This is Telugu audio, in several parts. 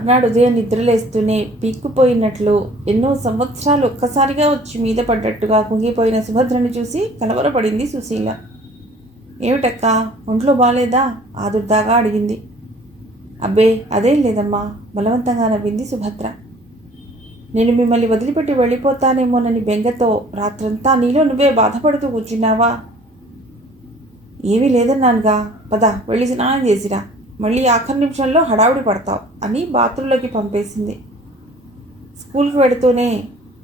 మర్నాడు ఉదయం నిద్రలేస్తూనే పీక్కుపోయినట్లు ఎన్నో సంవత్సరాలు ఒక్కసారిగా వచ్చి మీద పడ్డట్టుగా కుంగిపోయిన సుభద్రను చూసి కలవరపడింది సుశీల. ఏమిటక్క, ఒంట్లో బాలేదా? ఆదుర్దాగా అడిగింది. అబ్బే అదేం లేదమ్మా, బలవంతంగా నవ్వింది సుభద్ర. నేను మిమ్మల్ని వదిలిపెట్టి వెళ్ళిపోతానేమోనని బెంగతో రాత్రంతా నీలో నువ్వే బాధపడుతూ కూర్చున్నావా? ఏమీ లేదన్నానుగా, పద వెళ్ళి స్నానం చేసిరా, మళ్ళీ ఆఖరి నిమిషంలో హడావుడి పడతావు అని బాత్రూంలోకి పంపేసింది. స్కూల్కి వెడుతూనే,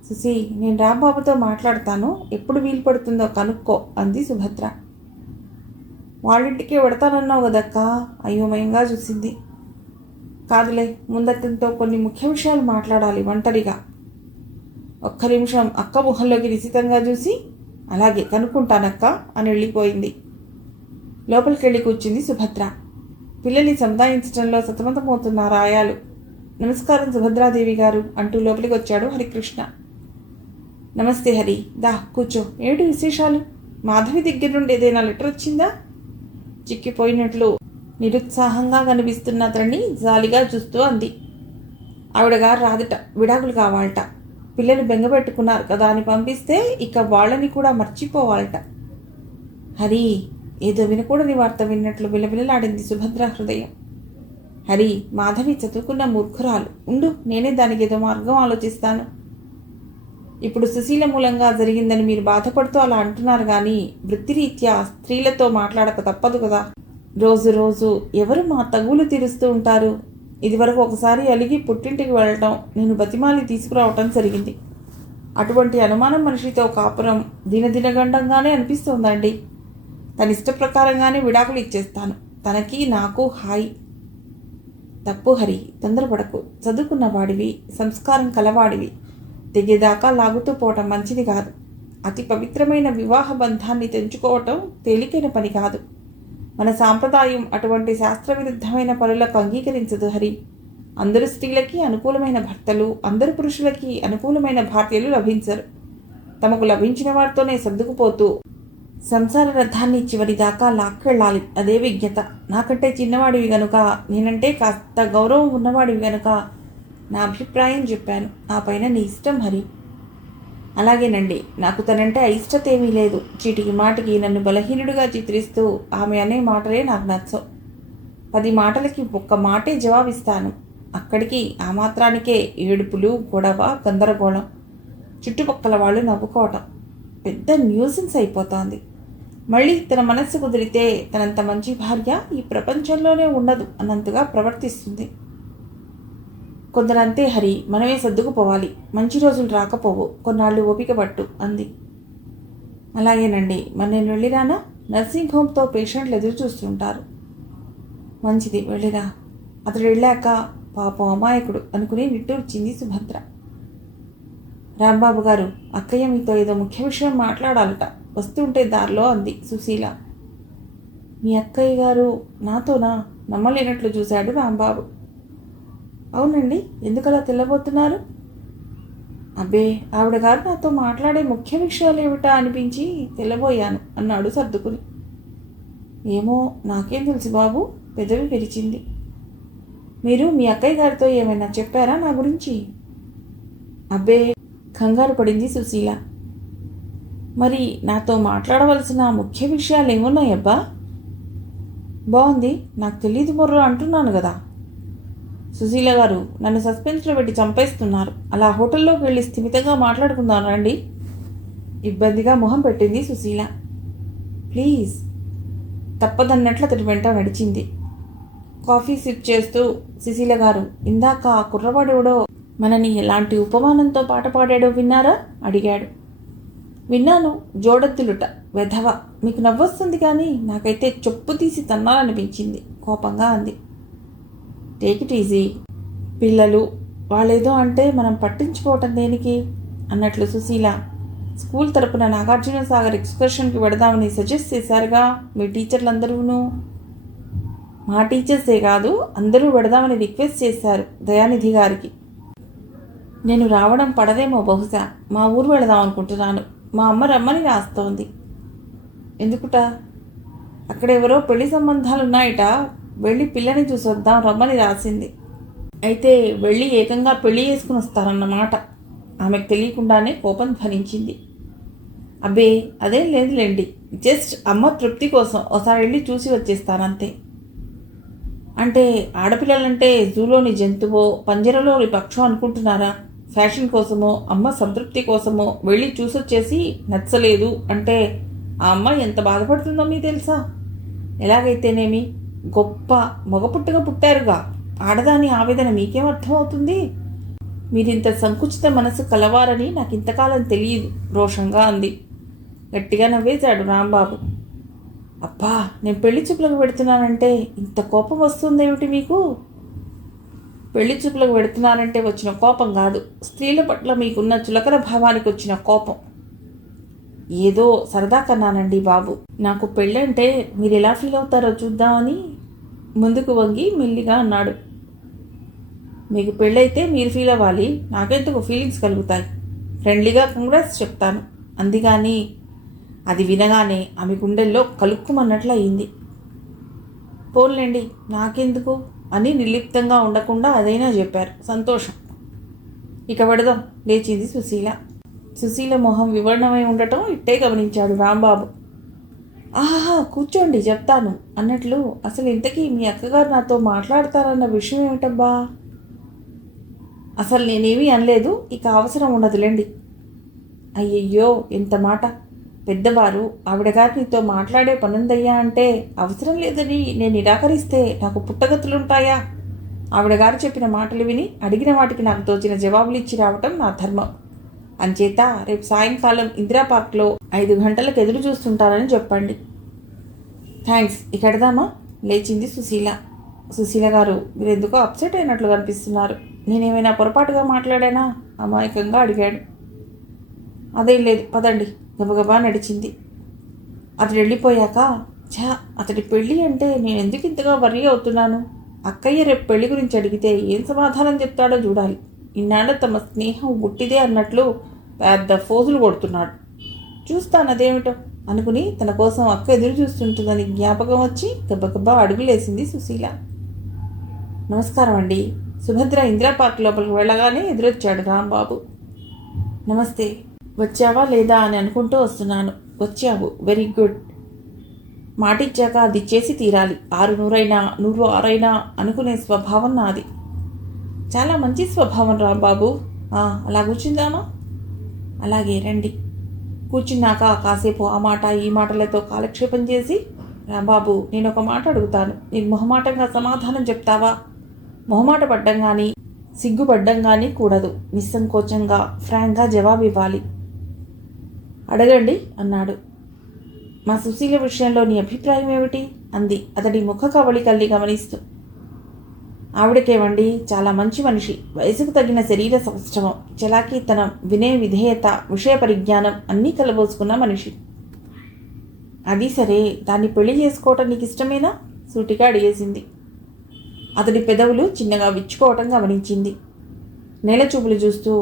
సుశీ నేను రాంబాబుతో మాట్లాడతాను, ఎప్పుడు వీలు పడుతుందో కనుక్కో అంది సుభద్ర. వాళ్ళింటికి వెడతానన్నావు కదక్క, అయోమయంగా చూసింది. కాదులే, ముందతనితో కొన్ని ముఖ్య విషయాలు మాట్లాడాలి ఒంటరిగా. ఒక్క నిమిషం అక్క ముఖంలోకి నిశితంగా చూసి, అలాగే కనుక్కుంటానక్క అని వెళ్ళిపోయింది. లోపలికి వెళ్ళి కూర్చుంది సుభద్ర. పిల్లల్ని సముదాయించడంలో సతమతమవుతున్నారు ఆయాలు. నమస్కారం సుభద్రాదేవి గారు అంటూ లోపలికి వచ్చాడు హరికృష్ణ. నమస్తే హరి, దా కూర్చో. ఏమిటి విశేషాలు? మాధవి దగ్గర నుండి ఏదైనా లెటర్ వచ్చిందా? చిక్కిపోయినట్లు నిరుత్సాహంగా కనిపిస్తున్న అతన్ని జాలిగా చూస్తూ అంది. ఆవిడగారు రాదట, విడాకులు కావాలట. పిల్లలు బెంగపెట్టుకున్నారు కదా అని పంపిస్తే ఇక వాళ్ళని కూడా మర్చిపోవాలట. హరి, ఏదో వినకూడని వార్త విన్నట్లు విలవిలలాడింది సుభద్ర హృదయం. హరి, మాధవి చదువుకున్న మూర్ఖురాలు. ఉండు, నేనే దానికి ఏదో మార్గం ఆలోచిస్తాను. ఇప్పుడు సుశీల మూలంగా జరిగిందని మీరు బాధపడుతూ అలా అంటున్నారు కానీ వృత్తిరీత్యా స్త్రీలతో మాట్లాడక తప్పదు కదా. రోజు రోజు ఎవరు మా తగులు తీరుస్తూ ఉంటారు. ఇదివరకు ఒకసారి అలిగి పుట్టింటికి వెళ్ళటం, నేను బతిమాలి తీసుకురావటం జరిగింది. అటువంటి అనుమానం మనిషితో కాపురం దినదినగండంగానే అనిపిస్తోందండి. తన ఇష్ట ప్రకారంగానే విడాకులు ఇచ్చేస్తాను. తనకి నాకు హాయి. తప్పు హరి, తొందరపడకు. చదువుకున్న వాడివి, సంస్కారం కలవాడివి. తెగేదాకా లాగుతూ పోవటం మంచిది కాదు. అతి పవిత్రమైన వివాహ బంధాన్ని తెంచుకోవటం తేలికైన పని కాదు. మన సాంప్రదాయం అటువంటి శాస్త్రవిరుద్ధమైన పనులకు అంగీకరించదు హరి. అందరు స్త్రీలకి అనుకూలమైన భర్తలు, అందరు పురుషులకి అనుకూలమైన భార్యలు లభించరు. తమకు లభించిన వారితోనే సర్దుకుపోతూ సంసార రథాన్ని చివరిదాకా లాక్కెళ్ళాలి. అదే విజ్ఞత. నాకంటే చిన్నవాడివి గనుక, నేనంటే కాస్త గౌరవం ఉన్నవాడివి గనుక నా అభిప్రాయం చెప్పాను. ఆ పైన నీ ఇష్టం హరి. అలాగేనండి, నాకు తనంటే అయిష్టత ఏమీ లేదు. చీటికి మాటికి నన్ను బలహీనుడిగా చిత్రిస్తూ ఆమె అనే మాటలే నాకు నచ్చవు. 10 మాటలకి ఒక్క మాటే జవాబిస్తాను. అక్కడికి ఆ మాత్రానికే ఏడుపులు, గొడవ, గందరగోళం. చుట్టుపక్కల వాళ్ళు నవ్వుకోవటం పెద్ద న్యూసెన్స్ అయిపోతోంది. మళ్ళీ తన మనస్సు కుదిరితే తనంత మంచి భార్య ఈ ప్రపంచంలోనే ఉండదు అన్నంతగా ప్రవర్తిస్తుంది. కొందరంతే హరి, మనమే సర్దుకుపోవాలి. మంచి రోజులు రాకపోవు, కొన్నాళ్ళు ఓపిక పట్టు అంది. అలాగేనండి, మరి నేను వెళ్ళిరానా? నర్సింగ్ హోమ్తో పేషెంట్లు ఎదురు చూస్తుంటారు. మంచిది, వెళ్ళిరా. అతడు వెళ్ళాక పాపం అమాయకుడు అనుకుని నిట్టూర్చింది సుభద్ర. రాంబాబు గారు, అక్కయ్య మీతో ఏదో ముఖ్య విషయం మాట్లాడాలట, వస్తుంటే దారిలో అంది సుశీల. మీ అక్కయ్య గారు నాతోనా? నమ్మలేనట్లు చూశాడు రాంబాబు. అవునండి, ఎందుకలా తెల్లబోతున్నారు? అబ్బే, ఆవిడ గారు నాతో మాట్లాడే ముఖ్య విషయాలు ఏమిటా అనిపించి తెల్లబోయాను అన్నాడు సర్దుకుని. ఏమో, నాకేం తెలుసు బాబు, పెదవి విరిచింది. మీరు మీ అక్కయ్య గారితో ఏమైనా చెప్పారా నా గురించి? అబ్బే, కంగారు పడింది సుశీల. మరి నాతో మాట్లాడవలసిన ముఖ్య విషయాలు ఏమున్నాయబ్బా? బాగుంది, నాకు తెలీదు మొర్రో అంటున్నాను కదా. సుశీల గారు, నన్ను సస్పెన్స్లో పెట్టి చంపేస్తున్నారు. అలా హోటల్లోకి వెళ్ళి స్థిమితంగా మాట్లాడుకుందాం రండి. ఇబ్బందిగా మొహం పెట్టింది సుశీల. ప్లీజ్. తప్పదన్నట్లు అతడి వెంట నడిచింది. కాఫీ సిప్ చేస్తూ, సుశీల గారు, ఇందాక ఆ కుర్రవాడెవడో మనని ఎలాంటి ఉపమానంతో పాట పాడాడో విన్నారా? అడిగాడు. విన్నాను, జోడెత్తులుట, వెధవ. మీకు నవ్వొస్తుంది కానీ నాకైతే చెప్పు తీసి తన్నాలనిపించింది కోపంగా అంది. Take it easy. పిల్లలు వాళ్ళేదో అంటే మనం పట్టించుకోవటం దేనికి అన్నట్లు సుశీల స్కూల్ తరపున నాగార్జున సాగర్ ఎక్స్కర్షన్కి వెడదామని సజెస్ట్ చేశారుగా మీ టీచర్లందరూనూ. మా టీచర్సే కాదు, అందరూ వెడదామని రిక్వెస్ట్ చేశారు దయానిధి గారికి. నేను రావడం పడదేమో బహుశా. మా ఊరు వెళదాం అనుకుంటున్నాను. మా అమ్మ రమ్మని రాస్తోంది. ఎందుకుట? అక్కడెవరో పెళ్లి సంబంధాలున్నాయట, వెళ్ళి పిల్లని చూసి వద్దాం రమ్మని రాసింది. అయితే వెళ్ళి ఏకంగా పెళ్లి చేసుకుని వస్తారన్నమాట. ఆమెకు తెలియకుండానే కోపం ధ్వనించింది. అబ్బే అదేం లేదులేండి, జస్ట్ అమ్మ తృప్తి కోసం ఒకసారి వెళ్ళి చూసి వచ్చేస్తానంతే. అంటే ఆడపిల్లలంటే జూలోని జంతువో పంజరలోని పక్షం అనుకుంటున్నారా? ఫ్యాషన్ కోసమో అమ్మ సంతృప్తి కోసమో వెళ్ళి చూసొచ్చేసి నచ్చలేదు అంటే ఆ అమ్మాయి ఎంత బాధపడుతుందో మీకు తెలుసా? ఎలాగైతేనేమి గొప్ప మగపుట్టుగా పుట్టారుగా, ఆడదాని ఆవేదన మీకేం అర్థమవుతుంది? మీరింత సంకుచిత మనసు కలవారని నాకు ఇంతకాలం తెలియదు, రోషంగా అంది. గట్టిగా నవ్వేశాడు రాంబాబు. అబ్బా, నేను పెళ్లి చూపులకు పెడుతున్నానంటే ఇంత కోపం వస్తుందేమిటి మీకు? పెళ్లి చూపులకు పెడుతున్నానంటే వచ్చిన కోపం కాదు, స్త్రీల పట్ల మీకున్న చులకన భావానికి వచ్చిన కోపం. ఏదో సరదా కన్నానండి బాబు. నాకు పెళ్ళంటే మీరు ఎలా ఫీల్ అవుతారో చూద్దామని ముందుకు వంగి మెల్లిగా అన్నాడు. మీకు పెళ్ళైతే మీరు ఫీల్ అవ్వాలి, నాకెందుకు ఫీలింగ్స్ కలుగుతాయి. ఫ్రెండ్లీగా కంగ్రాట్స్ చెప్తాను అందిగాని అది వినగానే ఆమె గుండెల్లో కలుక్కుమన్నట్లు అయింది. పోన్లేండి నాకెందుకు అని నిర్లిప్తంగా ఉండకుండా అదైనా చెప్పారు. సంతోషం. ఇక పెడదాం లేచింది సుశీల. సుశీల మొహం వివరణమై ఉండటం ఇట్టే గమనించాడు రాంబాబు. ఆహా కూర్చోండి చెప్తాను అన్నట్లు, అసలు ఇంతకీ మీ అక్కగారు నాతో మాట్లాడతారన్న విషయం ఏమిటబ్బా? అసలు నేనేమీ అనలేదు, ఇక అవసరం ఉండదులేండి. అయ్యయ్యో ఎంత మాట! పెద్దవారు ఆవిడ గారు నీతో మాట్లాడే పనుందయ్యా అంటే అవసరం లేదని నేను నిరాకరిస్తే నాకు పుట్టగతులుంటాయా? ఆవిడ గారు చెప్పిన మాటలు విని అడిగిన వాటికి నాకు తోచిన జవాబులు ఇచ్చి రావటం నా ధర్మం. అంచేత రేపు సాయంకాలం ఇందిరా పార్క్లో 5 గంటలకు ఎదురు చూస్తుంటానని చెప్పండి. థ్యాంక్స్. ఇక ఎడదామా? లేచింది సుశీల. సుశీల గారు, మీరు ఎందుకో అప్సెట్ అయినట్లు కనిపిస్తున్నారు. నేనేమైనా పొరపాటుగా మాట్లాడానా? అమాయకంగా అడిగాడు. అదేం లేదు, పదండి. గబగబా నడిచింది. అతడు వెళ్ళిపోయాక అతడి పెళ్ళి అంటే నేను ఎందుకు ఇంతగా వర్రీ అవుతున్నాను? అక్కయ్య రేపు పెళ్లి గురించి అడిగితే ఏం సమాధానం చెప్తాడో చూడాలి. ఇన్నాళ్ళ తమ స్నేహం గుట్టిదే అన్నట్లు పెద్ద ఫోజులు కొడుతున్నాడు. చూస్తాను అదేమిటో అనుకుని తన కోసం అక్క ఎదురు చూస్తుంటుందని జ్ఞాపకం వచ్చి గబగబా అడుగులేసింది సుశీల. నమస్కారం అండి. సుభద్ర ఇందిరా పార్క్ లోపలికి వెళ్ళగానే ఎదురొచ్చాడు రాంబాబు. నమస్తే. వచ్చావా లేదా అని అనుకుంటూ వస్తున్నాను. వచ్చావు, వెరీ గుడ్. మాటిచ్చాక అది చేసి తీరాలి. 600 106 అనుకునే స్వభావం నాది. చాలా మంచి స్వభావం రాంబాబు. అలా కూర్చుందామా? అలాగే రండి. కూర్చున్నాక కాసేపు ఆ మాట ఈ మాటలతో కాలక్షేపం చేసి, రాంబాబు నేను ఒక మాట అడుగుతాను, నేను మొహమాటంగా సమాధానం చెప్తావా? మొహమాట పడ్డం కానీ సిగ్గుపడ్డం కానీ కూడదు. నిస్సంకోచంగా ఫ్రాంక్గా జవాబు ఇవ్వాలి. అడగండి అన్నాడు. మా సుశీల విషయంలో నీ అభిప్రాయం ఏమిటి? అంది అతడి ముఖ కవళికల్ని గమనిస్తూ. ఆవిడకేవండి, చాలా మంచి మనిషి, వయసుకు తగిన శరీర సౌష్ఠవం, చలాకీతనం, వినయ విధేయత, విషయ పరిజ్ఞానం అన్నీ కలబోసుకున్న మనిషి. అది సరే, దాన్ని పెళ్లి చేసుకోవటం నీకు ఇష్టమేనా? సూటిగా అడిగేసింది. అతడి పెదవులు చిన్నగా విచ్చుకోవటం గమనించింది. నేల చూపులు చూస్తూ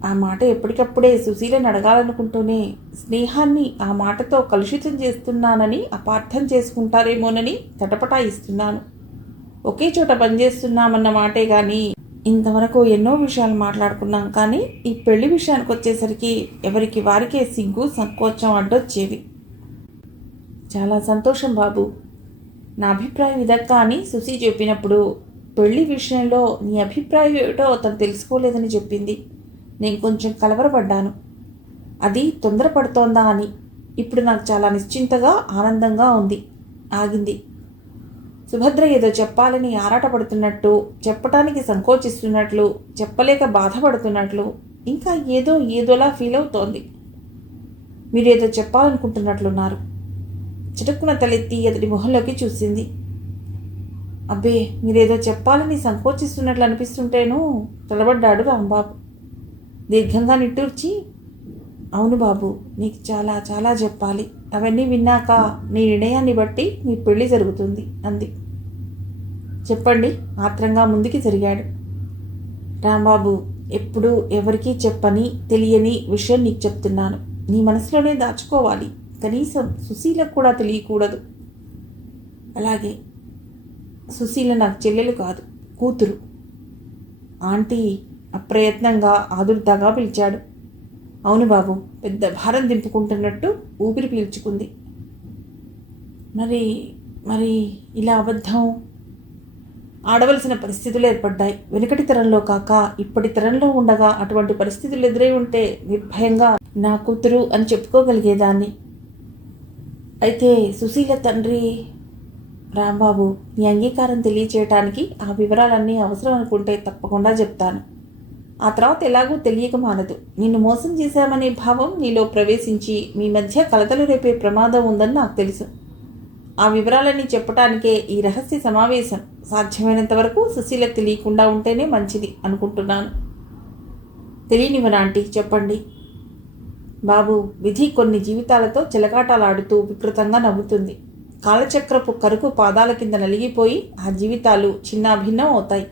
ఆ మాట ఎప్పటికప్పుడే సుశీలను అడగాలనుకుంటూనే స్నేహాన్ని ఆ మాటతో కలుషితం చేస్తున్నానని అపార్థం చేసుకుంటారేమోనని తటపటాయిస్తున్నాను. ఒకే చోట పనిచేస్తున్నామన్న మాటే కానీ ఇంతవరకు ఎన్నో విషయాలు మాట్లాడుకున్నాం, కానీ ఈ పెళ్లి విషయానికి వచ్చేసరికి ఎవరికి వారికే సిగ్గు సంకోచం అడ్డొచ్చేవి. చాలా సంతోషం బాబు. నా అభిప్రాయం ఇదక్క అని సుశీ చెప్పినప్పుడు పెళ్లి విషయంలో నీ అభిప్రాయం ఏమిటో తను తెలుసుకోలేదని చెప్పింది. నేను కొంచెం కలవరపడ్డాను. అది తొందరపడుతోందా అని. ఇప్పుడు నాకు చాలా నిశ్చింతగా ఆనందంగా ఉంది. ఆగింది. సుభద్ర ఏదో చెప్పాలని ఆరాటపడుతున్నట్టు, చెప్పటానికి సంకోచిస్తున్నట్లు, చెప్పలేక బాధపడుతున్నట్లు, ఇంకా ఏదోలా ఫీల్ అవుతోంది. మీరేదో చెప్పాలనుకుంటున్నట్లున్నారు. చిటుక్కున తలెత్తి అతడి మొహంలోకి చూసింది. అబ్బే, మీరేదో చెప్పాలని సంకోచిస్తున్నట్లు అనిపిస్తుంటేనూ తడబడ్డాడు రాంబాబు. దీర్ఘంగా నిట్టూర్చి, అవును బాబు, నీకు చాలా చాలా చెప్పాలి. అవన్నీ విన్నాక నీ నిర్ణయాన్ని బట్టి మీ పెళ్లి జరుగుతుంది అంది. చెప్పండి. ఆత్రంగా ముందుకి జరిగాడు. రాంబాబు, ఎప్పుడూ ఎవరికీ చెప్పని తెలియని విషయం నీకు చెప్తున్నాను. నీ మనసులోనే దాచుకోవాలి. కనీసం సుశీలకు కూడా తెలియకూడదు. అలాగే. సుశీల నాకు చెల్లెలు కాదు, కూతురు. ఆంటీ అప్రయత్నంగా ఆదుర్దాగా పిలిచాడు. అవును బాబు, పెద్ద భారం దింపుకుంటున్నట్టు ఊపిరి పీల్చుకుంది. మరి మరి ఇలా అబద్ధం? ఆడవలసిన పరిస్థితులు ఏర్పడ్డాయి. వెనుకటి తరంలో కాక ఇప్పటి తరంలో ఉండగా అటువంటి పరిస్థితులు ఎదురై ఉంటే నిర్భయంగా నా కూతురు అని చెప్పుకోగలిగేదాన్ని. అయితే సుశీల తండ్రి రాంబాబు, నీ అంగీకారం తెలియచేయటానికి ఆ వివరాలన్నీ అవసరం అనుకుంటే తప్పకుండా చెప్తాను. ఆ తర్వాత ఎలాగూ తెలియక మానదు. నిన్ను మోసం చేశామనే భావం నీలో ప్రవేశించి మీ మధ్య కలతలు రేపే ప్రమాదం ఉందని నాకు తెలుసు. ఆ వివరాలన్నీ చెప్పటానికే ఈ రహస్య సమావేశం. సాధ్యమైనంత వరకు సుశీల తెలియకుండా ఉంటేనే మంచిది అనుకుంటున్నాను. తెలియనివనా ఆంటీ, చెప్పండి. బాబు, విధి కొన్ని జీవితాలతో చిలకాటలాడుతూ వికృతంగా నవ్వుతుంది. కాలచక్రపు కరుకు పాదాల కింద నలిగిపోయి ఆ జీవితాలు చిన్నాభిన్నం అవుతాయి.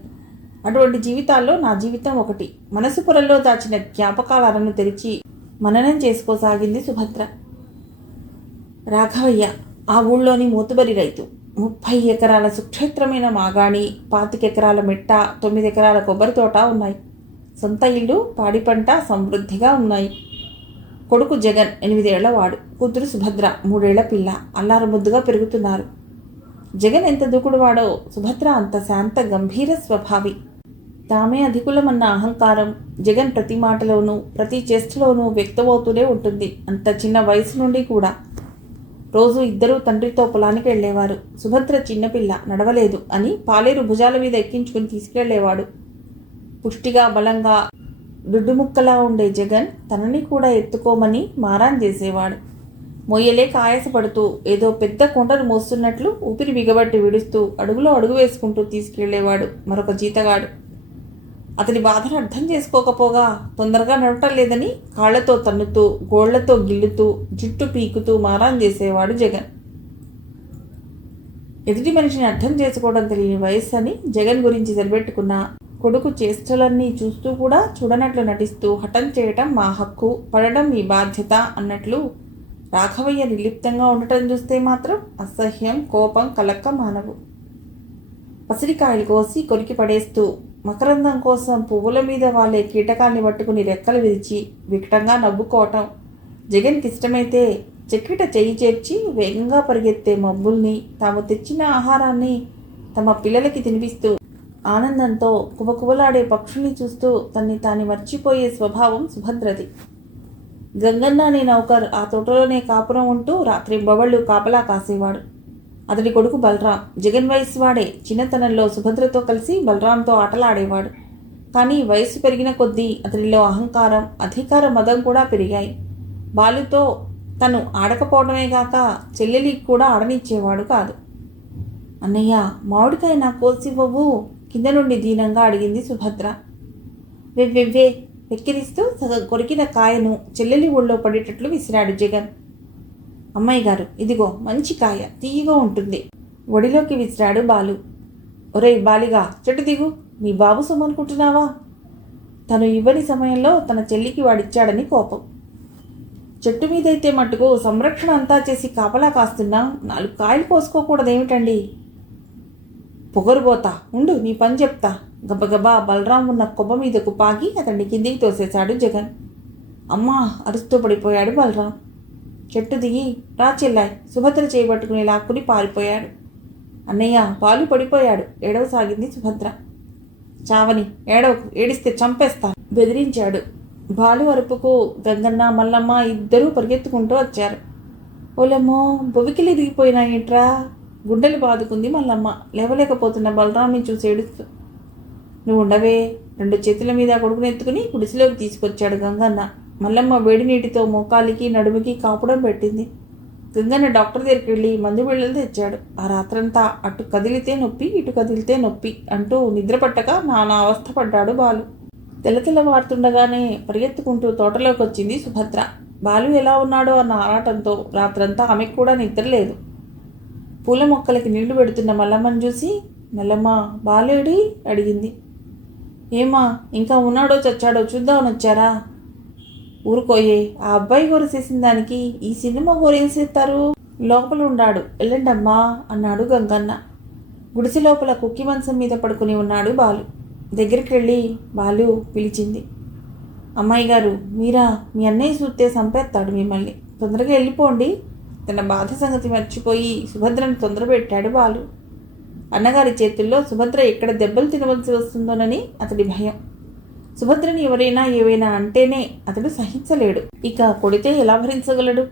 అటువంటి జీవితాల్లో నా జీవితం ఒకటి. మనసు పొరల్లో దాచిన జ్ఞాపకాలను తెరిచి మననం చేసుకోసాగింది సుభద్ర. రాఘవయ్య ఆ ఊళ్ళోని మూతుబరి రైతు. 30 ఎకరాల సుక్షేత్రమైన మాగాణి, 25 ఎకరాల మెట్ట, 9 ఎకరాల కొబ్బరి తోట ఉన్నాయి. సొంత ఇల్లు, పాడి పంట సమృద్ధిగా ఉన్నాయి. కొడుకు జగన్ 8 ఏళ్లవాడు, కూతురు సుభద్ర 3 ఏళ్ల పిల్ల. అల్లారు ముద్దుగా పెరుగుతున్నారు. జగన్ ఎంత దూకుడువాడో, సుభద్ర అంత శాంత గంభీర స్వభావి. తామే అధికులమన్న అహంకారం జగన్ ప్రతి మాటలోనూ ప్రతి చేష్టలోనూ వ్యక్తమవుతూనే ఉంటుంది. అంత చిన్న వయసు నుండి కూడా. రోజు ఇద్దరూ తండ్రితో పొలానికి వెళ్లేవారు. సుభద్ర చిన్నపిల్ల, నడవలేదు అని పాలేరు భుజాల మీద ఎక్కించుకుని తీసుకెళ్లేవాడు. పుష్టిగా బలంగా దుడ్డుముక్కలా ఉండే జగన్ తనని కూడా ఎత్తుకోమని మారాన్ చేసేవాడు. మొయ్యలేక ఆయాసపడుతూ ఏదో పెద్ద కొండను మోస్తున్నట్లు ఊపిరి బిగబట్టి విడుస్తూ అడుగులో అడుగు వేసుకుంటూ తీసుకెళ్లేవాడు మరొక జీతగాడు. అతని బాధను అర్థం చేసుకోకపోగా తొందరగా నడవటం లేదని కాళ్లతో తన్నుతూ గోళ్లతో గిల్లుతూ జుట్టు పీకుతూ మారాన్ చేసేవాడు జగన్. ఎదుటి మనిషిని అర్థం చేసుకోవడం తెలియని వయస్సు అని జగన్ గురించి సరిపెట్టుకున్న కొడుకు చేష్టలన్నీ చూస్తూ కూడా చూడనట్లు నటిస్తూ హఠం చేయటం మా హక్కు, పడడం మీ బాధ్యత అన్నట్లు రాఘవయ్య నిర్లిప్తంగా ఉండటం చూస్తే మాత్రం అసహ్యం, కోపం కలక్క మానవు. పసిరికాయలు కోసి కొరికి పడేస్తూ మకరందం కోసం పువ్వుల మీద వాళ్ళే కీటకాల్ని పట్టుకుని రెక్కలు విరిచి వికటంగా నవ్వుకోవటం జగన్కి ఇష్టమైతే చెక్కిట చెయ్యి చేర్చి వేగంగా పరిగెత్తే మబ్బుల్ని, తాము తెచ్చిన ఆహారాన్ని తమ పిల్లలకి తినిపిస్తూ ఆనందంతో కువకువలాడే పక్షుల్ని చూస్తూ తన్ని తాను మర్చిపోయే స్వభావం సుభద్రది. గంగన్న అనే నౌకర్ ఆ తోటలోనే కాపురం ఉంటూ రాత్రింబవళ్ళు కాపలా కాసేవాడు. అతడి కొడుకు బలరాం జగన్ వయసు వాడే. చిన్నతనంలో సుభద్రతో కలిసి బలరాంతో ఆటలాడేవాడు. కానీ వయసు పెరిగిన కొద్దీ అతడిలో అహంకారం, అధికార మదం కూడా పెరిగాయి. బాలుతో తను ఆడకపోవడమే కాక చెల్లెలికి కూడా ఆడనిచ్చేవాడు కాదు. అన్నయ్య, మామిడికాయ నా కోసివ్వవు కింద నుండి దీనంగా అడిగింది సుభద్ర. వెవ్వెవ్వే వెక్కిరిస్తూ సగం కొరికిన కాయను చెల్లెలి ఒళ్ళో పడేటట్లు విసిరాడు జగన్. అమ్మాయి గారు, ఇదిగో మంచి కాయ, తీయగా ఉంటుంది. ఒడిలోకి విసిరాడు బాలు. ఒరేయ్ బాలిగా, చెట్టు దిగు, నీ బాబు సొమ్మనుకుంటున్నావా? తను ఇవ్వని సమయంలో తన చెల్లికి వాడిచ్చాడని కోపం. చెట్టు మీదైతే మట్టుకు సంరక్షణ అంతా చేసి కాపలా కాస్తున్నా 4 కాయలు కోసుకోకూడదేమిటండి? పొగరుబోతా, ఉండు నీ పని చెప్తా. గబగబా బలరాం ఉన్న కొబ్బ మీదకు పాగి అతన్ని కిందికి తోసేశాడు జగన్. అమ్మా అరుస్తూ పడిపోయాడు బలరాం. చెట్టు దిగి రా చెల్లాయ్, సుభద్ర చేయబట్టుకుని లాక్కుని పారిపోయాడు. అన్నయ్య, బాలు పడిపోయాడు, ఏడవసాగింది సుభద్ర. చావని, ఏడవకు, ఏడిస్తే చంపేస్తా బెదిరించాడు. బాలు అరుపుకు గంగన్న, మల్లమ్మ ఇద్దరూ పరిగెత్తుకుంటూ వచ్చారు. ఓలమ్మో, బొవికిలు ఇరిగిపోయినాయిట్రా, గుండెలు బాదుకుంది మల్లమ్మ లేవలేకపోతున్న బలరాంని చూసి ఏడుస్తూ. నువ్వు ఉండవే, 2 చేతుల మీద కొడుకుని ఎత్తుకుని గుడిసెలోకి తీసుకొచ్చాడు గంగన్న. మల్లమ్మ వేడి నీటితో మోకాలికి నడుముకి కాపుడం పెట్టింది. గంగన్న డాక్టర్ దగ్గరికి వెళ్ళి మందు బిళ్ళలు తెచ్చాడు. ఆ రాత్రంతా అటు కదిలితే నొప్పి, ఇటు కదిలితే నొప్పి అంటూ నిద్రపట్టక నానా అవస్థపడ్డాడు బాలు. తెల్లవారుతుండగానే పరిగెత్తుకుంటూ తోటలోకి వచ్చింది సుభద్ర. బాలు ఎలా ఉన్నాడో అన్న ఆరాటంతో రాత్రంతా ఆమెకు కూడా నిద్రలేదు. పూల మొక్కలకి నీళ్లు పెడుతున్న మల్లమ్మని చూసి, మల్లమ్మ బాలేడి అడిగింది. ఏమా, ఇంకా ఉన్నాడో చచ్చాడో చూద్దామని వచ్చారా? ఊరుకోయే, ఆ అబ్బాయి గోరు చేసిన దానికి ఈ సినిమా గోరు ఏం చేస్తారు? లోపల ఉండాడు, వెళ్ళండమ్మా అన్నాడు గంగన్న. గుడిసె లోపల కుక్కి మంచం మీద పడుకుని ఉన్నాడు బాలు. దగ్గరికి వెళ్ళి బాలు పిలిచింది. అమ్మాయి గారు, మీరా? మీ అన్నయ్య చూస్తే చంపేస్తాడు మిమ్మల్ని. తొందరగా వెళ్ళిపోండి. తన బాధ సంగతి మర్చిపోయి సుభద్రను తొందరపెట్టాడు బాలు. అన్నగారి చేతుల్లో సుభద్ర ఎక్కడ దెబ్బలు తినవలసి వస్తుందోనని అతడి భయం. సుభద్రని ఎవరైనా ఏవైనా అంటేనే అతడు సహించలేడు. ఇక కొడితే ఎలా భరించగలడు?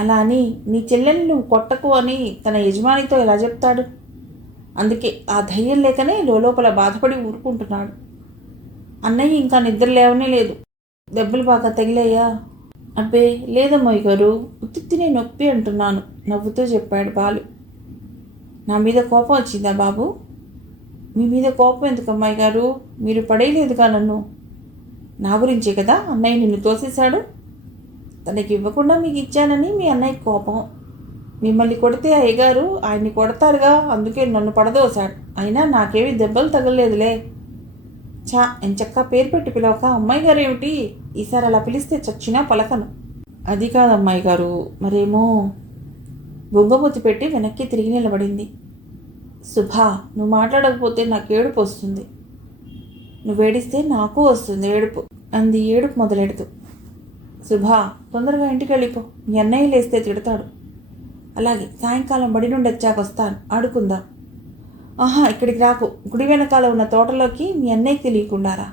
అలా అని నీ చెల్లెల్ని నువ్వు కొట్టకు అని తన యజమానితో ఎలా చెప్తాడు? అందుకే ఆ ధైర్యం లేకనే లోపల బాధపడి ఊరుకుంటున్నాడు. అన్నయ్య ఇంకా నిద్ర లేవనే లేదు. దెబ్బలు బాగా తగిలాయా? అబ్బే లేదమ్మాయి గారు, ఉత్తినే నొప్పి అంటున్నాను నవ్వుతూ చెప్పాడు బాలు. నా మీద కోపం వచ్చిందా బాబు? మీ మీద కోపం ఎందుకు అమ్మాయి గారు? మీరు పడేయలేదుగా నన్ను. నా గురించే కదా అన్నయ్య నిన్ను తోసేశాడు. తనకి ఇవ్వకుండా మీకు ఇచ్చానని మీ అన్నయ్య కోపం. మిమ్మల్ని కొడితే అయ్యగారు ఆయన్ని కొడతారుగా, అందుకే నన్ను పడదోశాడు. అయినా నాకేమీ దెబ్బలు తగలలేదులే. ఎంచక్కా పేరు పెట్టి పిలవక అమ్మాయి గారు ఏమిటి? ఈసారి అలా పిలిస్తే చచ్చినా పలకను. అది కాదు అమ్మాయి గారు. మరేమో. బొంగబొత్తి పెట్టి వెనక్కి తిరిగి నిలబడింది. సుభా, నువ్వు మాట్లాడకపోతే నాకు ఏడుపు వస్తుంది. నువ్వేడిస్తే నాకు వస్తుంది ఏడుపు అంది ఏడుపు మొదలెడుతూ. సుభా, తొందరగా ఇంటికి వెళ్ళిపో. మీ అన్నయ్య లేస్తే తిడతాడు. అలాగే, సాయంకాలం బడి నుండి వచ్చాక వస్తాను, ఆడుకుందాం. ఆహా, ఇక్కడికి రాకు. గుడి వెనకాల ఉన్న తోటలోకి మీ అన్నయ్యకి తెలియకుండారా.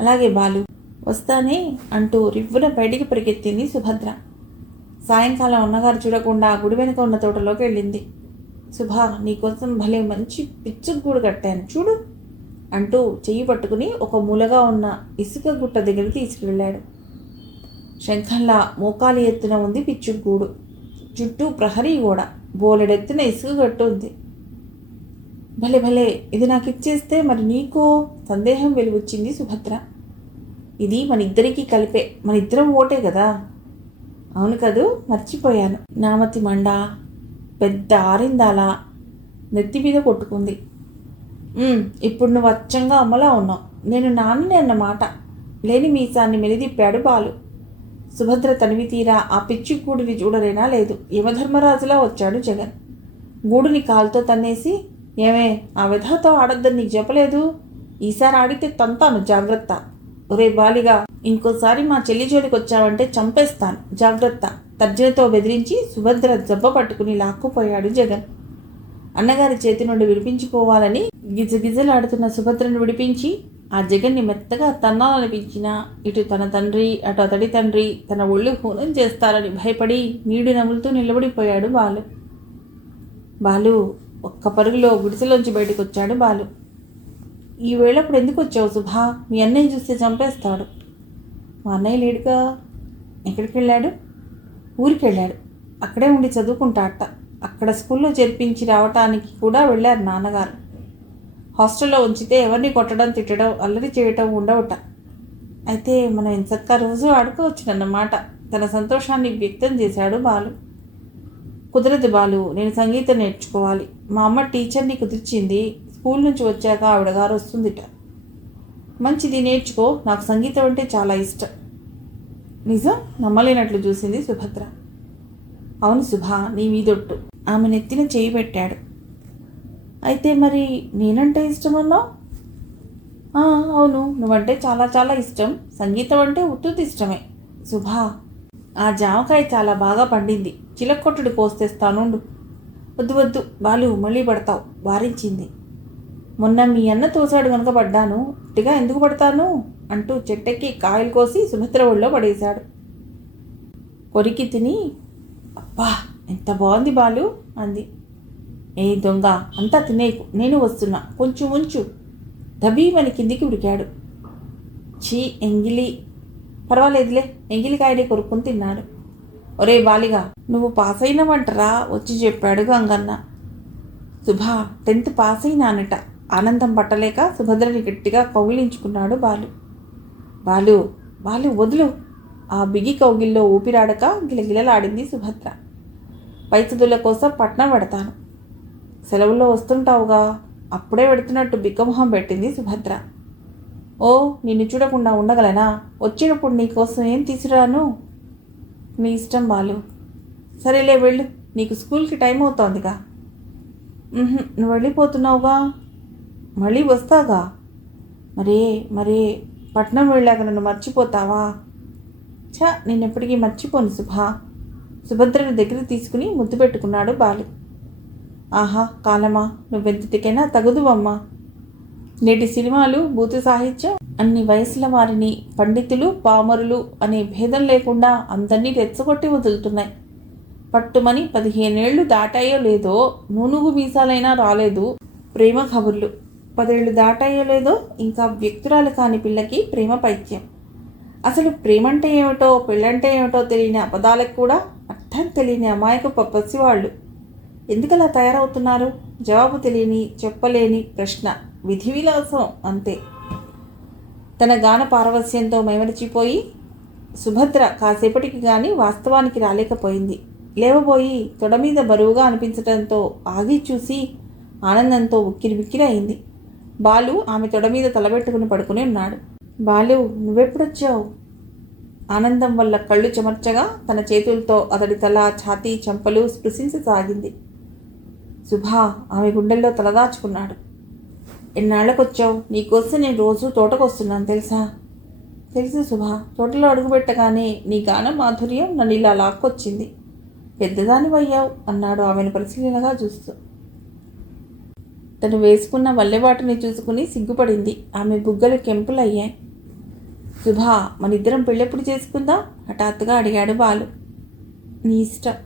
అలాగే బాలు, వస్తానే అంటూ రివ్వున బయటికి పరిగెత్తింది సుభద్ర. సాయంకాలం అన్నగారు చూడకుండా గుడి వెనుక ఉన్న తోటలోకి వెళ్ళింది. సుభా, నీకోసం భలే మంచి పిచ్చుగూడు కట్టాను చూడు అంటూ చెయ్యి పట్టుకుని ఒక మూలగా ఉన్న ఇసుక గుట్ట దగ్గరికి తీసుకువెళ్ళాడు. శంఖంలా మోకాలి ఎత్తున ఉంది పిచ్చుగూడు. చుట్టూ ప్రహరీ గోడ, బోలెడెత్తున ఇసుక గట్టు ఉంది. భలే భలే, ఇది నాకు ఇచ్చేస్తే మరి నీకో? సందేహం వెలువచ్చింది సుభద్ర. ఇది మన ఇద్దరికీ కలిపే, మన ఇద్దరం ఓటే కదా. అవును కదూ, మర్చిపోయాను. నామతి మండ పెద్ద ఆరిందాలా నెత్తి మీద కొట్టుకుంది. ఇప్పుడు నువ్వు అచ్చంగా అమ్మలా ఉన్నావు. నేను నాన్నని అన్నమాట. లేని మీసాన్ని మెలిదిప్పాడు బాలు. సుభద్ర తనివి తీరా ఆ పిచ్చి గూడిని చూడలేనా లేదు. యమధర్మరాజులా వచ్చాడు జగన్. గూడుని కాలుతో తన్నేసి, ఏమే ఆ విధతో ఆడొద్దని నీకు చెప్పలేదు? ఈసారి ఆడితే తంతాను, జాగ్రత్త. ఒరే బాలిగా, ఇంకోసారి మా చెల్లి జోలికి వచ్చావంటే చంపేస్తాను, జాగ్రత్త. తర్జనతో బెదిరించి సుభద్ర జబ్బ పట్టుకుని లాక్కుపోయాడు జగన్. అన్నగారి చేతి నుండి విడిపించుకోవాలని గిజగిజలాడుతున్న సుభద్రను విడిపించి ఆ జగన్ని మెత్తగా తన్నాలనిపించినా ఇటు తన తండ్రి అటు అతడి తండ్రి తన ఒళ్ళు హూనం చేస్తారని భయపడి నీడు నములుతూ నిలబడిపోయాడు బాలు. బాలు ఒక్క పరుగులో గుడిసెలోంచి బయటకు వచ్చాడు బాలు. ఈ వేళప్పుడు ఎందుకు వచ్చావు సుభా? మీ అన్నయ్య చూస్తే చంపేస్తాడు. మా అన్నయ్య లేడుగా. ఎక్కడికి వెళ్ళాడు? ఊరికి వెళ్ళాడు. అక్కడే ఉండి చదువుకుంటాడట. అక్కడ స్కూల్లో చేర్పించి రావటానికి కూడా వెళ్ళారు నాన్నగారు. హాస్టల్లో ఉంచితే ఎవరిని కొట్టడం, తిట్టడం, అల్లరి చేయటం ఉండవట. అయితే మనం ఎంచక్కా రోజు ఆడుకోవచ్చునన్నమాట. తన సంతోషాన్ని వ్యక్తం చేశాడు బాలు. కుదరదు బాలు, నేను సంగీతం నేర్చుకోవాలి. మా అమ్మ టీచర్ని కుదిర్చింది. స్కూల్ నుంచి వచ్చాక ఆవిడ గారు వస్తుందిట. మంచిది, నేర్చుకో. నాకు సంగీతం అంటే చాలా ఇష్టం. నిజం? నమ్మలేనట్లు చూసింది సుభద్ర. అవును సుభా, నీ మీదొట్టు. ఆమె నెత్తిన చేయి పెట్టాడు. అయితే మరి నేనంటే ఇష్టమన్నావు? అవును, నువ్వంటే చాలా చాలా ఇష్టం. సంగీతం అంటే ఉత్తుతి ఇష్టమే. సుభా, ఆ జామకాయ చాలా బాగా పండింది. చిలక్కొట్టుడు కోస్తేస్తానుండు. వద్దు వద్దు బాలు, మళ్ళీ పడతావు, వారించింది. మొన్న మీ అన్న తోసాడు కనుక పడ్డాను, ఉట్టిగా ఎందుకు పడతాను అంటూ చెట్టెక్కి కాయలు కోసి సుభద్ర ఒళ్ళో పడేశాడు. కొరికి తిని, అబ్బా ఎంత బాగుంది బాలు అంది. ఏ దొంగ, అంతా తినేకు, నేను వస్తున్నా, కొంచెం ఉంచు. దబీమని కిందికి ఉడికాడు. చీ ఎంగిలి. పర్వాలేదులే, ఎంగిలికాయనే కొరుక్కుని తిన్నాడు. ఒరే బాలిగా, నువ్వు పాస్ అయినవంటరా వచ్చి చెప్పాడు గంగన్న. Subha 10th pass అయినానట. ఆనందం పట్టలేక సుభద్రని గట్టిగా కౌగిలించుకున్నాడు బాలు. బాలు బాలు వదులు. ఆ బిగి కౌగిల్లో ఊపిరాడక గిలగిలలాడింది సుభద్ర. పై చదువుల కోసం పట్నం పెడతాను. సెలవుల్లో వస్తుంటావుగా, అప్పుడే పెడుతున్నట్టు బిక్కమొహం పెట్టింది సుభద్ర. ఓ, నిన్ను చూడకుండా ఉండగలనా? వచ్చినప్పుడు నీకోసం ఏం తీసుకురాను? నీ ఇష్టం బాలు. సరేలే వెళ్ళు, నీకు స్కూల్కి టైం అవుతోందిగా. నువ్వు వెళ్ళిపోతున్నావుగా. మళ్ళీ వస్తాగా. మరే మరే పట్నం వెళ్ళాక నన్ను మర్చిపోతావా? నేనెప్పటికీ మర్చిపోను సుభా. సుభద్రను దగ్గర తీసుకుని ముద్దు పెట్టుకున్నాడు బాలు. ఆహా కాలమా, నువ్వెంతటికైనా తగుదువమ్మా. నేటి సినిమాలు, బూతు సాహిత్యం అన్ని వయసుల వారిని పండితులు పామరులు అనే భేదం లేకుండా అందరినీ రెచ్చగొట్టి వదులుతున్నాయి. పట్టుమని 15 ఏళ్ళు దాటాయో లేదో నూనుగు మీసాలైనా రాలేదు ప్రేమ కబుర్లు. 10 ఏళ్ళు దాటాయో లేదో ఇంకా వ్యక్తురాలు కాని పిల్లకి ప్రేమ పైత్యం. అసలు ప్రేమంటే ఏమిటో పెళ్ళంటే ఏమిటో తెలియని అపదాలకు కూడా అర్థం తెలియని అమాయకు పసివాళ్ళు ఎందుకలా తయారవుతున్నారు? జవాబు తెలియని చెప్పలేని ప్రశ్న, విధి విలాసం అంతే. తన గాన పారవస్యంతో మైమరిచిపోయి సుభద్ర కాసేపటికి గాని వాస్తవానికి రాలేకపోయింది. లేవబోయి తొడ మీద బరువుగా అనిపించడంతో ఆగి చూసి ఆనందంతో ఉక్కిరిబిక్కిరి అయింది. బాలు ఆమె తొడ మీద తలబెట్టుకుని పడుకుని ఉన్నాడు. బాలు, నువ్వెప్పుడొచ్చావు? ఆనందం వల్ల కళ్ళు చెమర్చగా తన చేతులతో అతడి తల, ఛాతీ, చెంపలు స్పృశించసాగింది. సుభా ఆమె గుండెల్లో తలదాచుకున్నాడు. ఎన్నాళ్ళకొచ్చావు? నీకోసం నేను రోజు తోటకొస్తున్నాను తెలుసా? తెలుసు సుభా. తోటలో అడుగుపెట్టగానే నీ గాన మాధుర్యం నన్ను ఇలా లాక్కొచ్చింది. పెద్దదానివయ్యావు అన్నాడు ఆమెను పరిశీలనగా చూస్తూ. తను వేసుకున్న వల్లెబాటుని చూసుకుని సిగ్గుపడింది. ఆమె బుగ్గలు కెంపులయ్యాయి. సుభా, మనిద్దరం పెళ్ళెప్పుడు చేసుకుందాం? హఠాత్తుగా అడిగాడు బాలు. నీ ఇష్టం.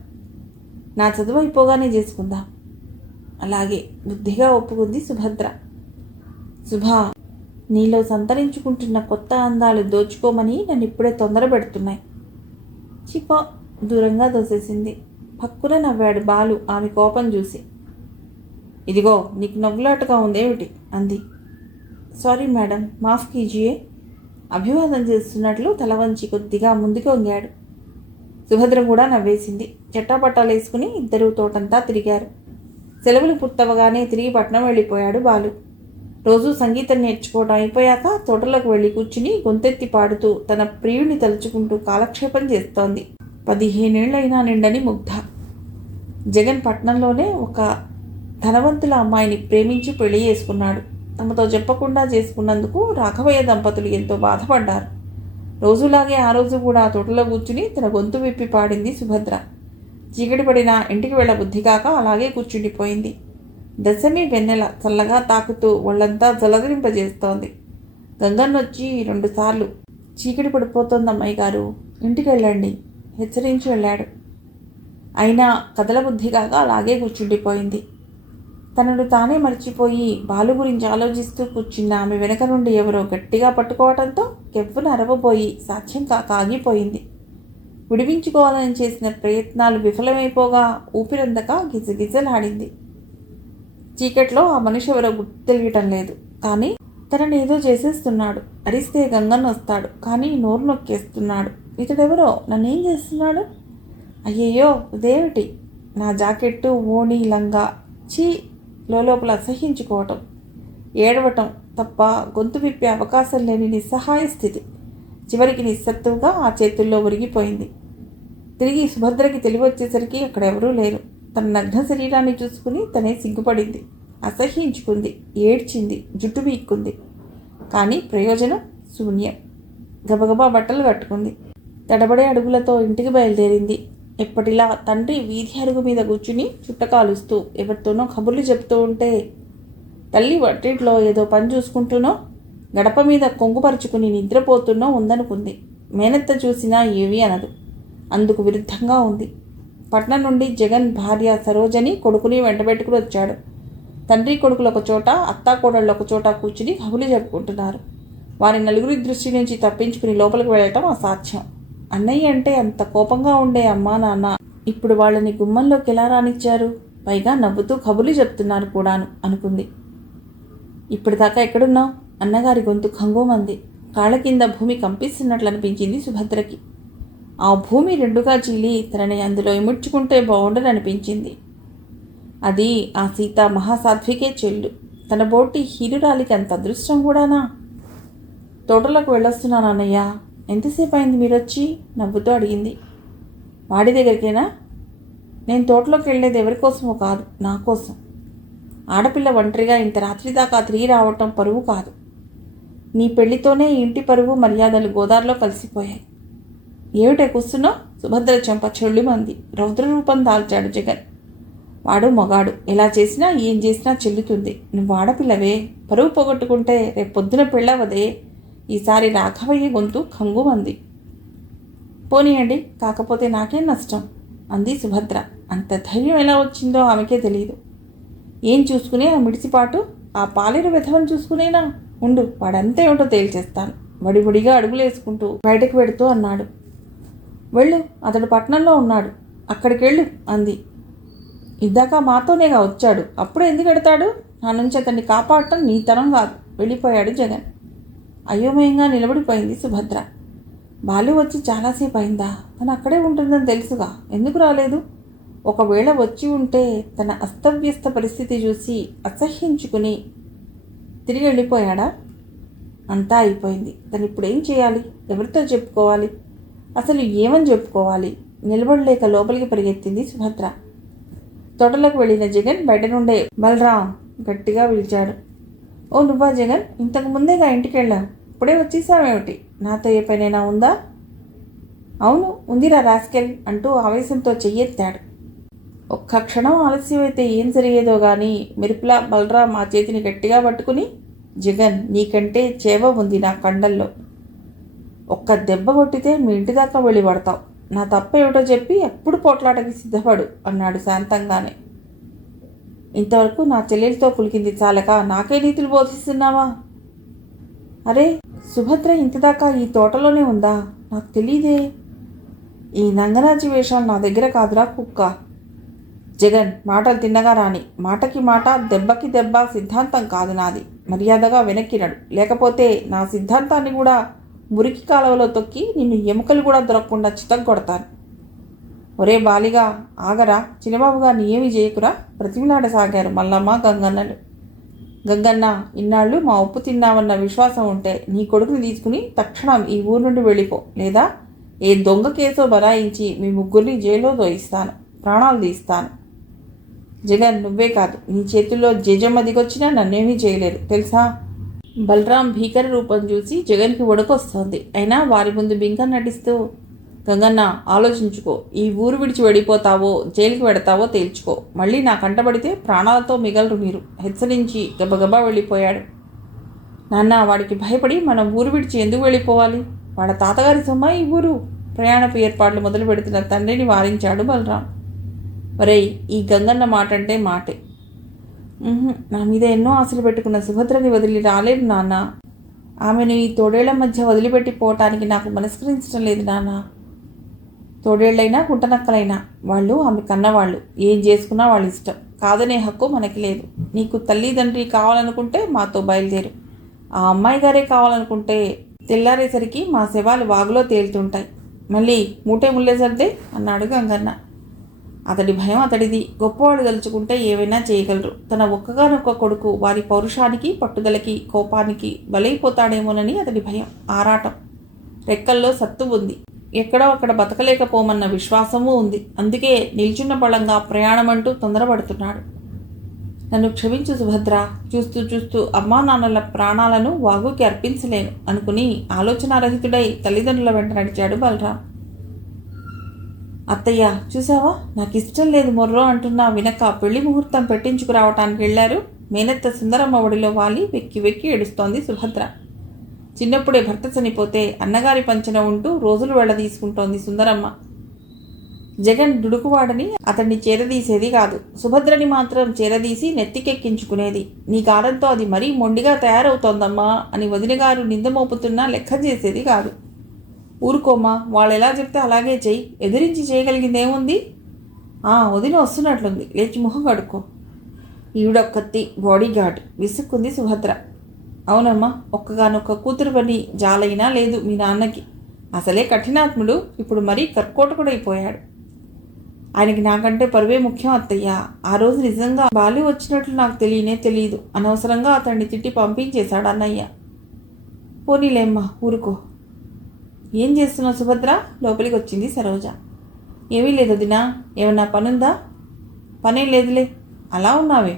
నా చదువు అయిపోగానే చేసుకుందాం. అలాగే బుద్ధిగా ఒప్పుకుంది సుభద్ర. సుభా, నీలో సంతరించుకుంటున్న కొత్త అందాలు దోచుకోమని నన్ను ఇప్పుడే తొందర పెడుతున్నాయి. చిపో, దూరంగా దోసేసింది. పక్కున నవ్వాడు బాలు ఆమె కోపం చూసి. ఇదిగో నీకు నవ్వులాటగా ఉందేమిటి అంది. సారీ మేడం, మాఫ్ కీజియే. అభివాదం చేస్తున్నట్లు తల వంచి కొద్దిగా ముందుకు వంగాడు. సుభద్ర కూడా నవ్వేసింది. చట్టాపట్టాలు వేసుకుని ఇద్దరూ తోటంతా తిరిగారు. సెలవులు పూర్తవగానే తిరిగి పట్నం వెళ్ళిపోయాడు బాలు. రోజూ సంగీతం నేర్చుకోవడం అయిపోయాక తోటలోకి వెళ్ళి కూర్చుని గొంతెత్తి పాడుతూ తన ప్రియుడిని తలుచుకుంటూ కాలక్షేపం చేస్తోంది 15 ఏళ్లైనా నిండని ముగ్ధ. జగన్ పట్నంలోనే ఒక ధనవంతుల అమ్మాయిని ప్రేమించి పెళ్లి చేసుకున్నాడు. తమతో చెప్పకుండా చేసుకున్నందుకు రాఘవయ్య దంపతులు ఎంతో బాధపడ్డారు. రోజులాగే ఆ రోజు కూడా తోటలో కూర్చుని తన గొంతు విప్పి పాడింది సుభద్ర. చీకటి పడినా ఇంటికి వెళ్ళ బుద్ధి కాక అలాగే కూర్చుండిపోయింది. దశమి వెన్నెల చల్లగా తాకుతూ ఒళ్ళంతా జలధరింపజేస్తోంది. గంగన్నొచ్చి 2 సార్లు చీకటి పడిపోతోంది అమ్మాయి గారు, ఇంటికి వెళ్ళండి హెచ్చరించి వెళ్ళాడు. అయినా కదల బుద్ధి కాక అలాగే కూర్చుండిపోయింది. తనను తానే మర్చిపోయి బాలు గురించి ఆలోచిస్తూ కూర్చున్న ఆమె వెనక నుండి ఎవరో గట్టిగా పట్టుకోవడంతో కెవ్వున అరవబోయి సాధ్యం కాక ఆగిపోయింది. విడిపించుకోవాలని చేసిన ప్రయత్నాలు విఫలమైపోగా ఊపిరందక గిజగిజలాడింది. చీకట్లో ఆ మనిషి ఎవరో గుర్తు తెలియటం లేదు, కానీ తనని ఏదో చేసేస్తున్నాడు. అరిస్తే గంగన్న వస్తాడు, కానీ నోరు నొక్కేస్తున్నాడు. ఇతడెవరో నన్నేం చేస్తున్నాడు? అయ్యయ్యో ఇదేమిటి? నా జాకెట్టు, ఓణి, లంగా చీ లోపల అసహ్యించుకోవటం, ఏడవటం తప్ప గొంతు విప్పే అవకాశం లేని నిస్సహాయ స్థితి. చివరికి నిస్సత్తువుగా ఆ చేతుల్లో ఒరిగిపోయింది. తిరిగి సుభద్రకి తెలివొచ్చేసరికి అక్కడెవరూ లేరు. తన నగ్న శరీరాన్ని చూసుకుని తనే సిగ్గుపడింది, అసహ్యించుకుంది, ఏడ్చింది, జుట్టు పీక్కుంది. కానీ ప్రయోజనం శూన్యం. గబగబా బట్టలు కట్టుకుంది. తడబడే అడుగులతో ఇంటికి బయలుదేరింది. ఎప్పటిలా తండ్రి వీధి అరుగు మీద కూర్చుని చుట్టకాలుస్తూ ఎవరితోనో కబుర్లు చెప్తూ ఉంటే తల్లి వంటింట్లో ఏదో పని చూసుకుంటూనో గడప మీద కొంగుపరుచుకుని నిద్రపోతున్నో ఉందనుకుంది. మేనత్త చూసినా ఏవీ అనదు. అందుకు విరుద్ధంగా ఉంది. పట్నం నుండి జగన్ భార్య సరోజని కొడుకుని వెంటబెట్టుకుని వచ్చాడు. తండ్రి కొడుకులు ఒక చోట, అత్తాకోడళ్ళు ఒక చోట కూర్చుని కబుర్లు చెప్పుకుంటున్నారు. వారి నలుగురి దృష్టి నుంచి తప్పించుకుని లోపలికి వెళ్ళటం అసాధ్యం. అన్నయ్య అంటే అంత కోపంగా ఉండే అమ్మా నాన్న ఇప్పుడు వాళ్ళని గుమ్మంలోకి ఎలా రానిచ్చారు? పైగా నవ్వుతూ కబుర్లు చెప్తున్నారు కూడాను అనుకుంది. ఇప్పటిదాకా ఎక్కడున్నావు? అన్నగారి గొంతు ఖంగోమంది. కాళ్ళ కింద భూమి కంపిస్తున్నట్లు అనిపించింది సుభద్రకి. ఆ భూమి రెండుగా చీలి తనని అందులో ఇముడ్చుకుంటే బాగుండననిపించింది. అది ఆ సీత మహాసాధ్వికే చెల్లు. తన బోటి హీరురాలికి అంత అదృష్టం కూడానా? తోటలోకి వెళ్ళొస్తున్నాను అన్నయ్య. ఎంతసేపు అయింది మీరొచ్చి? నవ్వుతూ అడిగింది. వాడి దగ్గరికేనా? నేను తోటలోకి వెళ్ళేది ఎవరికోసమో కాదు, నా కోసం. ఆడపిల్ల ఒంటరిగా ఇంత రాత్రి దాకా తిరిగి రావటం పరువు కాదు. నీ పెళ్లితోనే ఇంటి పరువు మర్యాదలు గోదారిలో కలిసిపోయాయి. ఏమిటే కూస్తున్నావు? సుభద్ర చెంప చెల్లుమంది. రౌద్ర రూపం దాల్చాడు జగన్. వాడు మొగాడు, ఎలా చేసినా ఏం చేసినా చెల్లుతుంది. నువ్వు ఆడపిల్లవే, పరువు పోగొట్టుకుంటే రేపొద్దున పెళ్ళవదే. ఈసారి రాఘవయ్య గొంతు ఖంగుమంది. పోనీయండి, కాకపోతే నాకేం నష్టం అంది సుభద్ర. అంత ధైర్యం ఎలా వచ్చిందో ఆమెకే తెలియదు. ఏం చూసుకునే ఆ మిడిసిపాటు? ఆ పాలేరు వెధవని చూసుకునేనా? ఉండు, వాడంతా ఏమిటో తేల్చేస్తాను. వడివడిగా అడుగులేసుకుంటూ బయటకు వెడుతూ అన్నాడు. వెళ్ళు, అతడు పట్టణంలో ఉన్నాడు, అక్కడికెళ్ళు అంది. ఇందాక మాతోనేగా వచ్చాడు, అప్పుడే ఎందుకు ఎడతాడు? నా నుంచి అతన్ని కాపాడటం నీ తరం కాదు. వెళ్ళిపోయాడు జగన్. అయోమయంగా నిలబడిపోయింది సుభద్ర. బాలు వచ్చి చాలాసేపు అయిందా? తను అక్కడే ఉంటుందని తెలుసుగా, ఎందుకు రాలేదు? ఒకవేళ వచ్చి ఉంటే తన అస్తవ్యస్త పరిస్థితి చూసి అసహ్యించుకుని తిరిగి వెళ్ళిపోయాడా? అంతా అయిపోయింది. తను ఇప్పుడు ఏం చేయాలి? ఎవరితో చెప్పుకోవాలి? అసలు ఏమని చెప్పుకోవాలి? నిలబడలేక లోపలికి పరిగెత్తింది సుభద్ర. తోటలోకి వెళ్ళిన జగన్ బయట నుండే బలరాం గట్టిగా పిలిచాడు. ఓ నువ్వా జగన్? ఇంతకు ముందేగా ఇంటికి వెళ్ళావు, ఇప్పుడే వచ్చేసావేమిటి? నాతో ఏ పనైనా ఉందా? అవును ఉందిరా రాస్కెల్ అంటూ ఆవేశంతో చెయ్యెత్తాడు. ఒక్క క్షణం ఆలస్యమైతే ఏం జరిగేదో గాని మెరుపులా బలరాం ఆ చేతిని గట్టిగా పట్టుకుని, జగన్, నీకంటే చేవ ఉంది నా కండల్లో. ఒక్క దెబ్బ కొట్టితే మీ ఇంటి దాకా వెళ్ళి పడతావు. నా తప్పేమిటో చెప్పి ఎప్పుడు పోట్లాటకి సిద్ధపడు అన్నాడు శాంతంగానే. ఇంతవరకు నా చెల్లెలతో కులికింది చాలక నాకే నీతులు బోధిస్తున్నావా? అరే, సుభద్ర ఇంతదాకా ఈ తోటలోనే ఉందా? నాకు తెలీదే. ఈ నంగనాచి వేషాలు నా దగ్గర కాదురా కుక్క. జగన్, మాటలు తిన్నగా రాని. మాటకి మాట, దెబ్బకి దెబ్బ సిద్ధాంతం కాదు నాది. మర్యాదగా వెనక్కినడు, లేకపోతే నా సిద్ధాంతాన్ని కూడా మురికి కాలువలో తొక్కి నిన్ను ఎముకలు కూడా దొరకకుండా చితగ్గొడతాను. ఒరే బాలిగా, ఆగరా, చిన్నబాబు గారిని ఏమీ చేయకురా బ్రతిమిలాడసాగారు మల్లమ్మ, గంగన్నలు. గంగన్న, ఇన్నాళ్ళు మా ఉప్పు తిన్నావన్న విశ్వాసం ఉంటే నీ కొడుకుని తీసుకుని తక్షణం ఈ ఊరు నుండి వెళ్ళిపో, లేదా ఏ దొంగ కేసో బరాయించి మీ ముగ్గురిని జైల్లో దోయిస్తాను, ప్రాణాలు తీస్తాను. జగన్, నువ్వే కాదు, నీ చేతుల్లో జేజమ్మ దిగొచ్చినా నన్నేమీ చేయలేరు తెలుసా? బలరాం భీకర రూపం చూసి జగన్కి వణుకొస్తోంది. అయినా వారి ముందు బింకం నటిస్తూ, గంగన్న ఆలోచించుకో, ఈ ఊరు విడిచి వెళ్ళిపోతావో జైలుకి వెడతావో తేల్చుకో. మళ్ళీ నా కంటబడితే ప్రాణాలతో మిగలరు మీరు హెచ్చరించి గబగబా వెళ్ళిపోయాడు. నాన్న, వాడికి భయపడి మనం ఊరు విడిచి ఎందుకు వెళ్ళిపోవాలి? వాళ్ళ తాతగారి సొమ్మ ఈ ఊరు. ప్రయాణపు ఏర్పాట్లు మొదలు పెడుతున్న తండ్రిని వారించాడు బలరాం. ఒరేయ్, ఈ గంగన్న మాట అంటే మాటే. నా మీద ఎన్నో ఆశలు పెట్టుకున్న సుభద్రని వదిలి రాలేదు నాన్న. ఆమెను ఈ తోడేళ్ల మధ్య వదిలిపెట్టి పోవటానికి నాకు మనస్కరించడం లేదు నాన్న. తోడేళ్లైనా గుంటనక్కలైనా వాళ్ళు ఆమె కన్నవాళ్ళు. ఏం చేసుకున్నా వాళ్ళ ఇష్టం, కాదనే హక్కు మనకి లేదు. నీకు తల్లిదండ్రి కావాలనుకుంటే మాతో బయలుదేరు. ఆ అమ్మాయి గారే కావాలనుకుంటే తెల్లారేసరికి మా శవాలు వాగులో తేలుతుంటాయి. మళ్ళీ మూటే ముల్లేసర్దే అన్నాడు గంగన్న. అతడి భయం అతడిది. గొప్పవాడు తలుచుకుంటే ఏవైనా చేయగలరు. తన ఒక్కగానొక్క కొడుకు వారి పౌరుషానికి, పట్టుదలకి, కోపానికి బలైపోతాడేమోనని అతడి భయం, ఆరాటం. రెక్కల్లో సత్తు ఉంది. ఎక్కడో అక్కడ బతకలేకపోమన్న విశ్వాసమూ ఉంది. అందుకే నిల్చున్న బలంగా ప్రయాణమంటూ తొందరపడుతున్నాడు. నన్ను క్షమించు సుభద్ర, చూస్తూ చూస్తూ అమ్మా నాన్నల ప్రాణాలను వాగుకి అర్పించలేను అనుకుని ఆలోచనారహితుడై తల్లిదండ్రుల వెంట నడిచాడు బలరాం. అత్తయ్య, చూసావా, నాకు ఇష్టం లేదు మొర్రో అంటున్నా వినక పెళ్లి ముహూర్తం పెట్టించుకురావటానికి వెళ్లారు. మేనత్త సుందరమ్మ ఒడిలో వాలి వెక్కి వెక్కి ఏడుస్తోంది సుభద్ర. చిన్నప్పుడే భర్త చనిపోతే అన్నగారి పంచన ఉంటూ రోజులు వెళ్ళదీసుకుంటోంది సుందరమ్మ. జగన్ దుడుకువాడని అతన్ని చేరదీసేది కాదు, సుభద్రని మాత్రం చేరదీసి నెత్తికెక్కించుకునేది. నీ కాలంతో అది మరీ మొండిగా తయారవుతోందమ్మా అని వదినగారు నిందమోపుతున్నా లెక్క చేసేది కాదు. ఊరుకోమ్మా, వాళ్ళు ఎలా చెప్తే అలాగే చెయ్యి, ఎదిరించి చేయగలిగిందేముంది? వదిన వస్తున్నట్లుంది, లేచి ముఖం కడుక్కో. ఈవిడొక్కత్తి బాడీగార్డ్ విసుక్కుంది సుభద్ర. అవునమ్మా, ఒక్కగానొక్క కూతురు పని జాలైనా లేదు మీ నాన్నకి. అసలే కఠినాత్ముడు, ఇప్పుడు మరీ కర్కోటకుడైపోయాడు. ఆయనకి నాకంటే పరువే ముఖ్యం అత్తయ్య. ఆ రోజు నిజంగా బాలు వచ్చినట్లు నాకు తెలియదు. అనవసరంగా అతన్ని తిట్టి పంపించేశాడు అన్నయ్య. పోనీలేమ్మా, ఊరుకో. ఏం చేస్తున్నావు సుభద్ర? లోపలికి వచ్చింది సరోజ. ఏమీ లేదు వదినా, ఏమన్నా పనుందా? పనేం లేదులే. అలా ఉన్నావే?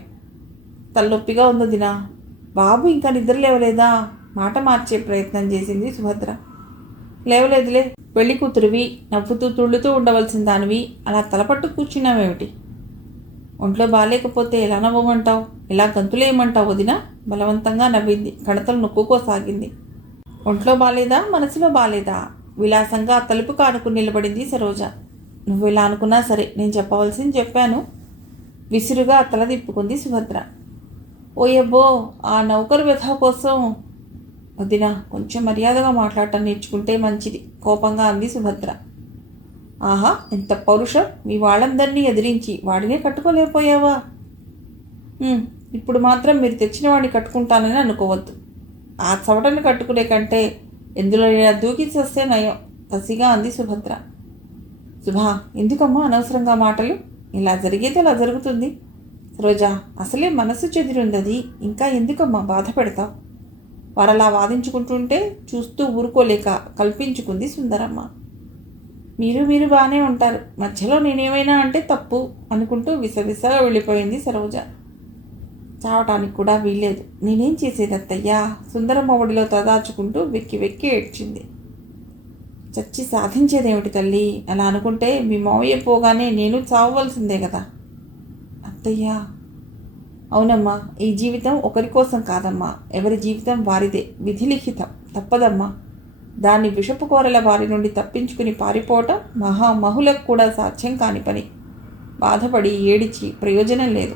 తలనొప్పిగా ఉందో దినా? బాబు ఇంకా నిద్ర లేవలేదా? మాట మార్చే ప్రయత్నం చేసింది సుభద్ర. లేవలేదులే, పెళ్లి కూతురువి, నవ్వుతూ తుళ్ళుతూ ఉండవలసిన దానివి అలా తలపట్టు కూర్చున్నావేమిటి? ఒంట్లో బాగాలేకపోతే ఎలా నవ్వమంటావు, ఎలా గంతులేయమంటావు వదినా? బలవంతంగా నవ్వింది, కడతలు నొక్కుకోసాగింది. ఒంట్లో బాలేదా, మనసులో బాలేదా? విలాసంగా తలుపు కానుకుని నిలబడింది సరోజ. నువ్వు ఇలా అనుకున్నా సరే, నేను చెప్పవలసింది చెప్పాను. విసురుగా తల తిప్పుకుంది సుభద్ర. ఓయబ్బో, ఆ నౌకరు వ్యధ కోసం. వదినా, కొంచెం మర్యాదగా మాట్లాడటం నేర్చుకుంటే మంచిది, కోపంగా అంది సుభద్ర. ఆహా, ఎంత పౌరుషం! మీ వాళ్ళందరినీ ఎదిరించి వాడినే కట్టుకోలేకపోయావా? ఇప్పుడు మాత్రం మీరు తెచ్చిన వాడిని కట్టుకుంటానని అనుకోవద్దు. ఆ చవటను కట్టుకునే కంటే ఎందులో దూకి వస్తే నయం, కసిగా అంది సుభద్ర. శుభా, ఎందుకమ్మా అనవసరంగా మాటలు? ఇలా జరిగేది అలా జరుగుతుంది. సరోజా, అసలే మనసు చెదిరుందది, ఇంకా ఎందుకమ్మా బాధ పెడతావు? వారలా వాదించుకుంటుంటే చూస్తూ ఊరుకోలేక కల్పించుకుంది సుందరమ్మ. మీరు బాగానే ఉంటారు, మధ్యలో నేనేమైనా అంటే తప్పు అనుకుంటూ విసవిసగా వెళ్ళిపోయింది సరోజ. చావటానికి కూడా వీల్లేదు. నేనేం చేసేది అత్తయ్యా? సుందరమ్మ ఒడిలో తదాచుకుంటూ వెక్కి వెక్కి ఏడ్చింది. చచ్చి సాధించేదేమిటి తల్లి? అలా అనుకుంటే మీ మావయ్య పోగానే నేను చావవలసిందే కదా అత్తయ్యా. అవునమ్మా, ఈ జీవితం ఒకరి కోసం కాదమ్మా, ఎవరి జీవితం వారిదే, విధిలిఖితం, తప్పదమ్మా. దాన్ని విషపు కోరల బారి నుండి తప్పించుకుని పారిపోవటం మహులకు కూడా సాధ్యం కాని పని. బాధపడి ఏడిచి ప్రయోజనం లేదు.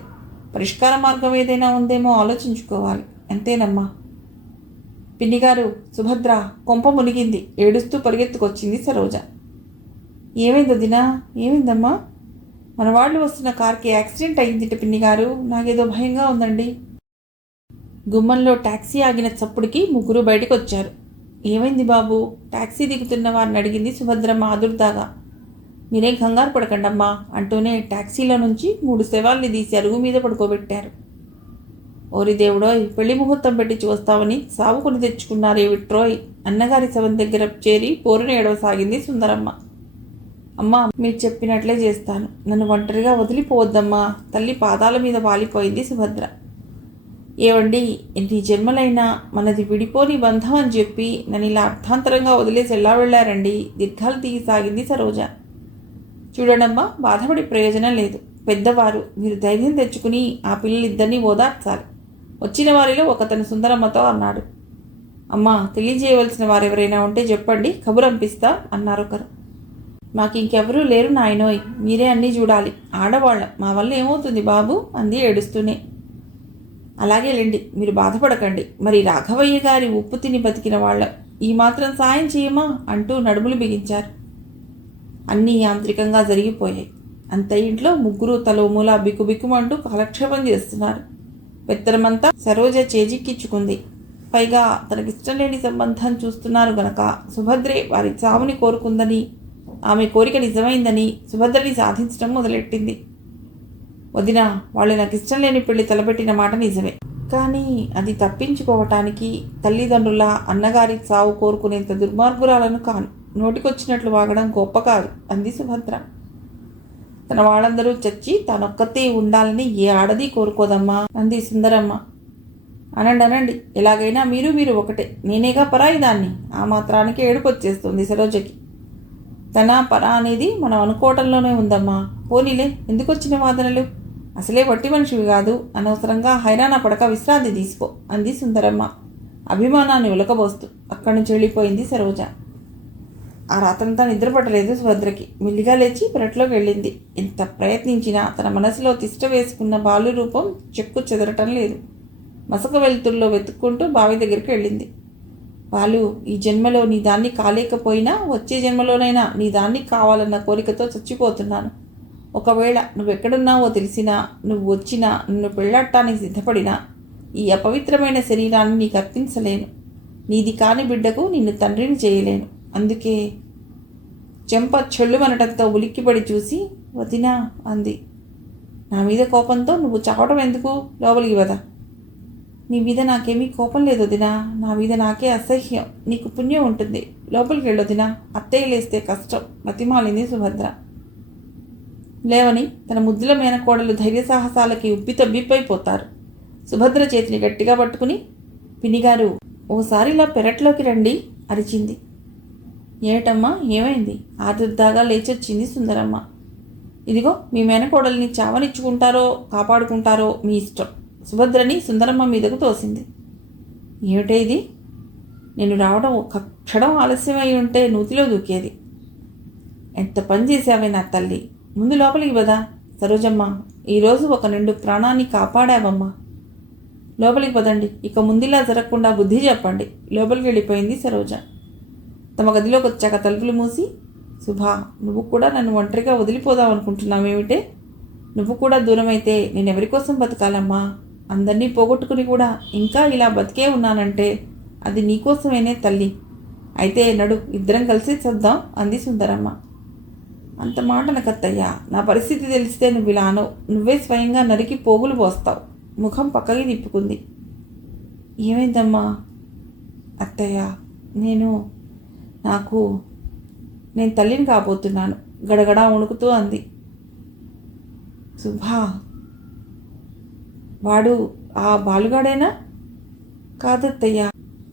పరిష్కార మార్గం ఏదైనా ఉందేమో ఆలోచించుకోవాలి, అంతేనమ్మా. పిన్నిగారు, సుభద్ర కొంప మునిగింది, ఏడుస్తూ పరిగెత్తుకొచ్చింది సరోజ. ఏమైంది దినా? ఏమైందమ్మా? మన వాళ్ళు వస్తున్న కార్కి యాక్సిడెంట్ అయింది పిన్నిగారు, నాకేదో భయంగా ఉందండి. గుమ్మంలో టాక్సీ ఆగిన చప్పుడుకి ముగ్గురు బయటకు వచ్చారు. ఏమైంది బాబు? టాక్సీ దిగుతున్న వారిని అడిగింది సుభద్రమ్మ ఆదుర్దాగా. మీరేం కంగారు పడకండమ్మా అంటూనే టాక్సీలో నుంచి 3 శవాల్ని తీసి అరుగు మీద పడుకోబెట్టారు. ఓరి దేవుడోయ్, పెళ్లి ముహూర్తం పెట్టి చూస్తామని సావుకుని తెచ్చుకున్నారేవిట్రోయ్. అన్నగారి శవం దగ్గర చేరి పోరున ఏడవసాగింది సుందరమ్మ. అమ్మా, మీరు చెప్పినట్లే చేస్తాను, నన్ను ఒంటరిగా వదిలిపోవద్దమ్మా. తల్లి పాదాల మీద వాలిపోయింది సుభద్ర. ఏవండి, ఎన్ని జన్మలైనా మనది విడిపోని బంధం అని చెప్పి నన్ను ఇలా అర్థాంతరంగా వదిలేసి ఎలా వెళ్ళారండి? దీర్ఘాలు తీయసాగింది సరోజ. చూడండమ్మా, బాధపడి ప్రయోజనం లేదు. పెద్దవారు, మీరు ధైర్యం తెచ్చుకుని ఆ పిల్లలిద్దరినీ ఓదార్చాలి. వచ్చిన వారిలో ఒకతను సుందరమ్మతో అన్నాడు. అమ్మా, తెలియజేయవలసిన వారెవరైనా ఉంటే చెప్పండి, కబురంపిస్తా అన్నారొకరు. మాకింకెవరూ లేరు నాయనోయ్, మీరే అన్నీ చూడాలి. ఆడవాళ్ళం, మా వల్ల ఏమవుతుంది బాబు అంది ఏడుస్తూనే. అలాగే లేండి, మీరు బాధపడకండి. మరి రాఘవయ్య గారి ఉప్పు తిని బతికిన వాళ్ళం, ఈ మాత్రం సాయం చేయమా అంటూ నడుములు బిగించారు. అన్నీ యాంత్రికంగా జరిగిపోయాయి. అంత ఇంట్లో ముగ్గురు తలో మూల బిక్కుబిక్కుమంటూ కాలక్షేపం చేస్తున్నారు. పెత్తనమంతా సరోజ చేజిక్కించుకుంది. పైగా తనకిష్టం లేని సంబంధం చూస్తున్నారు గనక సుభద్రే వారి చావుని కోరుకుందని, ఆమె కోరిక నిజమైందని సుభద్రని సాధించడం మొదలెట్టింది. వదిన, వాళ్ళు నాకు ఇష్టం లేని పెళ్లి తలపెట్టిన మాట నిజమే, కానీ అది తప్పించుకోవటానికి తల్లిదండ్రుల అన్నగారి చావు కోరుకునేంత దుర్మార్గురాలను కాను. నోటికొచ్చినట్లు వాగడం గొప్ప కాదు అంది సుభద్ర. తన వాళ్ళందరూ చచ్చి తనొక్కతే ఉండాలని ఏ ఆడది కోరుకోదమ్మా అంది సుందరమ్మ. అనండి, ఎలాగైనా మీరు ఒకటే, నేనేగా పరాయి దాన్ని. ఆ మాత్రానికి ఏడుపు వచ్చేస్తుంది సరోజకి. తన పరా అనేది మనం అనుకోవటంలోనే ఉందమ్మా. పోనీలే, ఎందుకు వచ్చిన వాదనలు? అసలే వట్టి మనిషివి కాదు, అనవసరంగా హైరాణ పడక విశ్రాంతి తీసుకో అంది సుందరమ్మ అభిమానాన్ని ఉలకబోస్తూ. అక్కడి నుంచి వెళ్ళిపోయింది సరోజ. ఆ రాత్రంతా నిద్రపట్టలేదు సుభద్రకి. మెల్లిగా లేచి పెరట్లోకి వెళ్ళింది. ఎంత ప్రయత్నించినా తన మనసులో తిష్ట వేసుకున్న బాలు రూపం చెక్కు చెదరటం లేదు. మసక వెలుతుల్లో వెతుక్కుంటూ బావి దగ్గరికి వెళ్ళింది. బాలు, ఈ జన్మలో నీ దాన్ని కాలేకపోయినా వచ్చే జన్మలోనైనా నీ దాన్ని కావాలన్న కోరికతో చచ్చిపోతున్నాను. ఒకవేళ నువ్వెక్కడున్నావో తెలిసినా, నువ్వు వచ్చినా, నిన్ను పెళ్ళాడటానికి సిద్ధపడినా ఈ అపవిత్రమైన శరీరాన్ని నీకు అర్పించలేను. నీది కాని బిడ్డకు నిన్ను తండ్రిని చేయలేను. అందుకే చెంప చెల్లుమనటంతో ఉలిక్కిపడి చూసి వదినా అంది. నా మీద కోపంతో నువ్వు చావటం ఎందుకు? లోపలికి వద. నీ మీద నాకేమీ కోపం లేదు వదినా, నా మీద నాకే అసహ్యం. నీకు పుణ్యం ఉంటుంది, లోపలికి వెళ్ళొదినా. అత్తయ్య లేస్తే కష్టం బతిమాలింది సుభద్ర. లేవని తన ముద్దుల మేనకోడలు ధైర్య సాహసాలకి ఉబ్బితబ్బిబ్బైపోతారు. సుభద్ర చేతిని గట్టిగా పట్టుకుని, పిన్నిగారు, ఓసారి ఇలా పెరట్లోకి రండి అరిచింది. ఏమిటమ్మా, ఏమైంది? ఆదుర్దాగా లేచొచ్చింది సుందరమ్మ. ఇదిగో మీ మేనకోడల్ని చావనిచ్చుకుంటారో కాపాడుకుంటారో మీ ఇష్టం. సుభద్రని సుందరమ్మ మీదకు తోసింది. ఏమిటే ఇది? నేను రావడం ఒక్క క్షణం ఆలస్యమై ఉంటే నూతిలో దూకేది. ఎంత పని చేశావే నా తల్లి. ముందు లోపలికి పదా. సరోజమ్మ, ఈరోజు ఒక నిండు ప్రాణాన్ని కాపాడావమ్మా. లోపలికి పదండి. ఇక ముందులా జరగకుండా బుద్ధి చెప్పండి. లోపలికి వెళ్ళిపోయింది సరోజ. తమ గదిలోకి వచ్చాక తలుపులు మూసి, సుభా, నువ్వు కూడా నన్ను ఒంటరిగా వదిలిపోదాం అనుకుంటున్నావేమిటే? నువ్వు కూడా దూరమైతే నేనెవరి కోసం బతకాలమ్మా? అందరినీ పోగొట్టుకుని కూడా ఇంకా ఇలా బతికే ఉన్నానంటే అది నీకోసమేనే తల్లి. అయితే నడు, ఇద్దరం కలిసి చద్దాం అంది సుందరమ్మ. అంత మాట నకత్తయ్యా. నా పరిస్థితి తెలిస్తే నువ్వు ఇలా అనవు. నువ్వే స్వయంగా నరికి పోగులు పోస్తావు. ముఖం పక్కకి తిప్పుకుంది. ఏమైందమ్మా? అత్తయ్య, నేను తల్లిని కాబోతున్నాను గడగడా వణుకుతూ అంది. సుభా, వాడు ఆ బాలుగాడేనా? కాదత్తయ్య,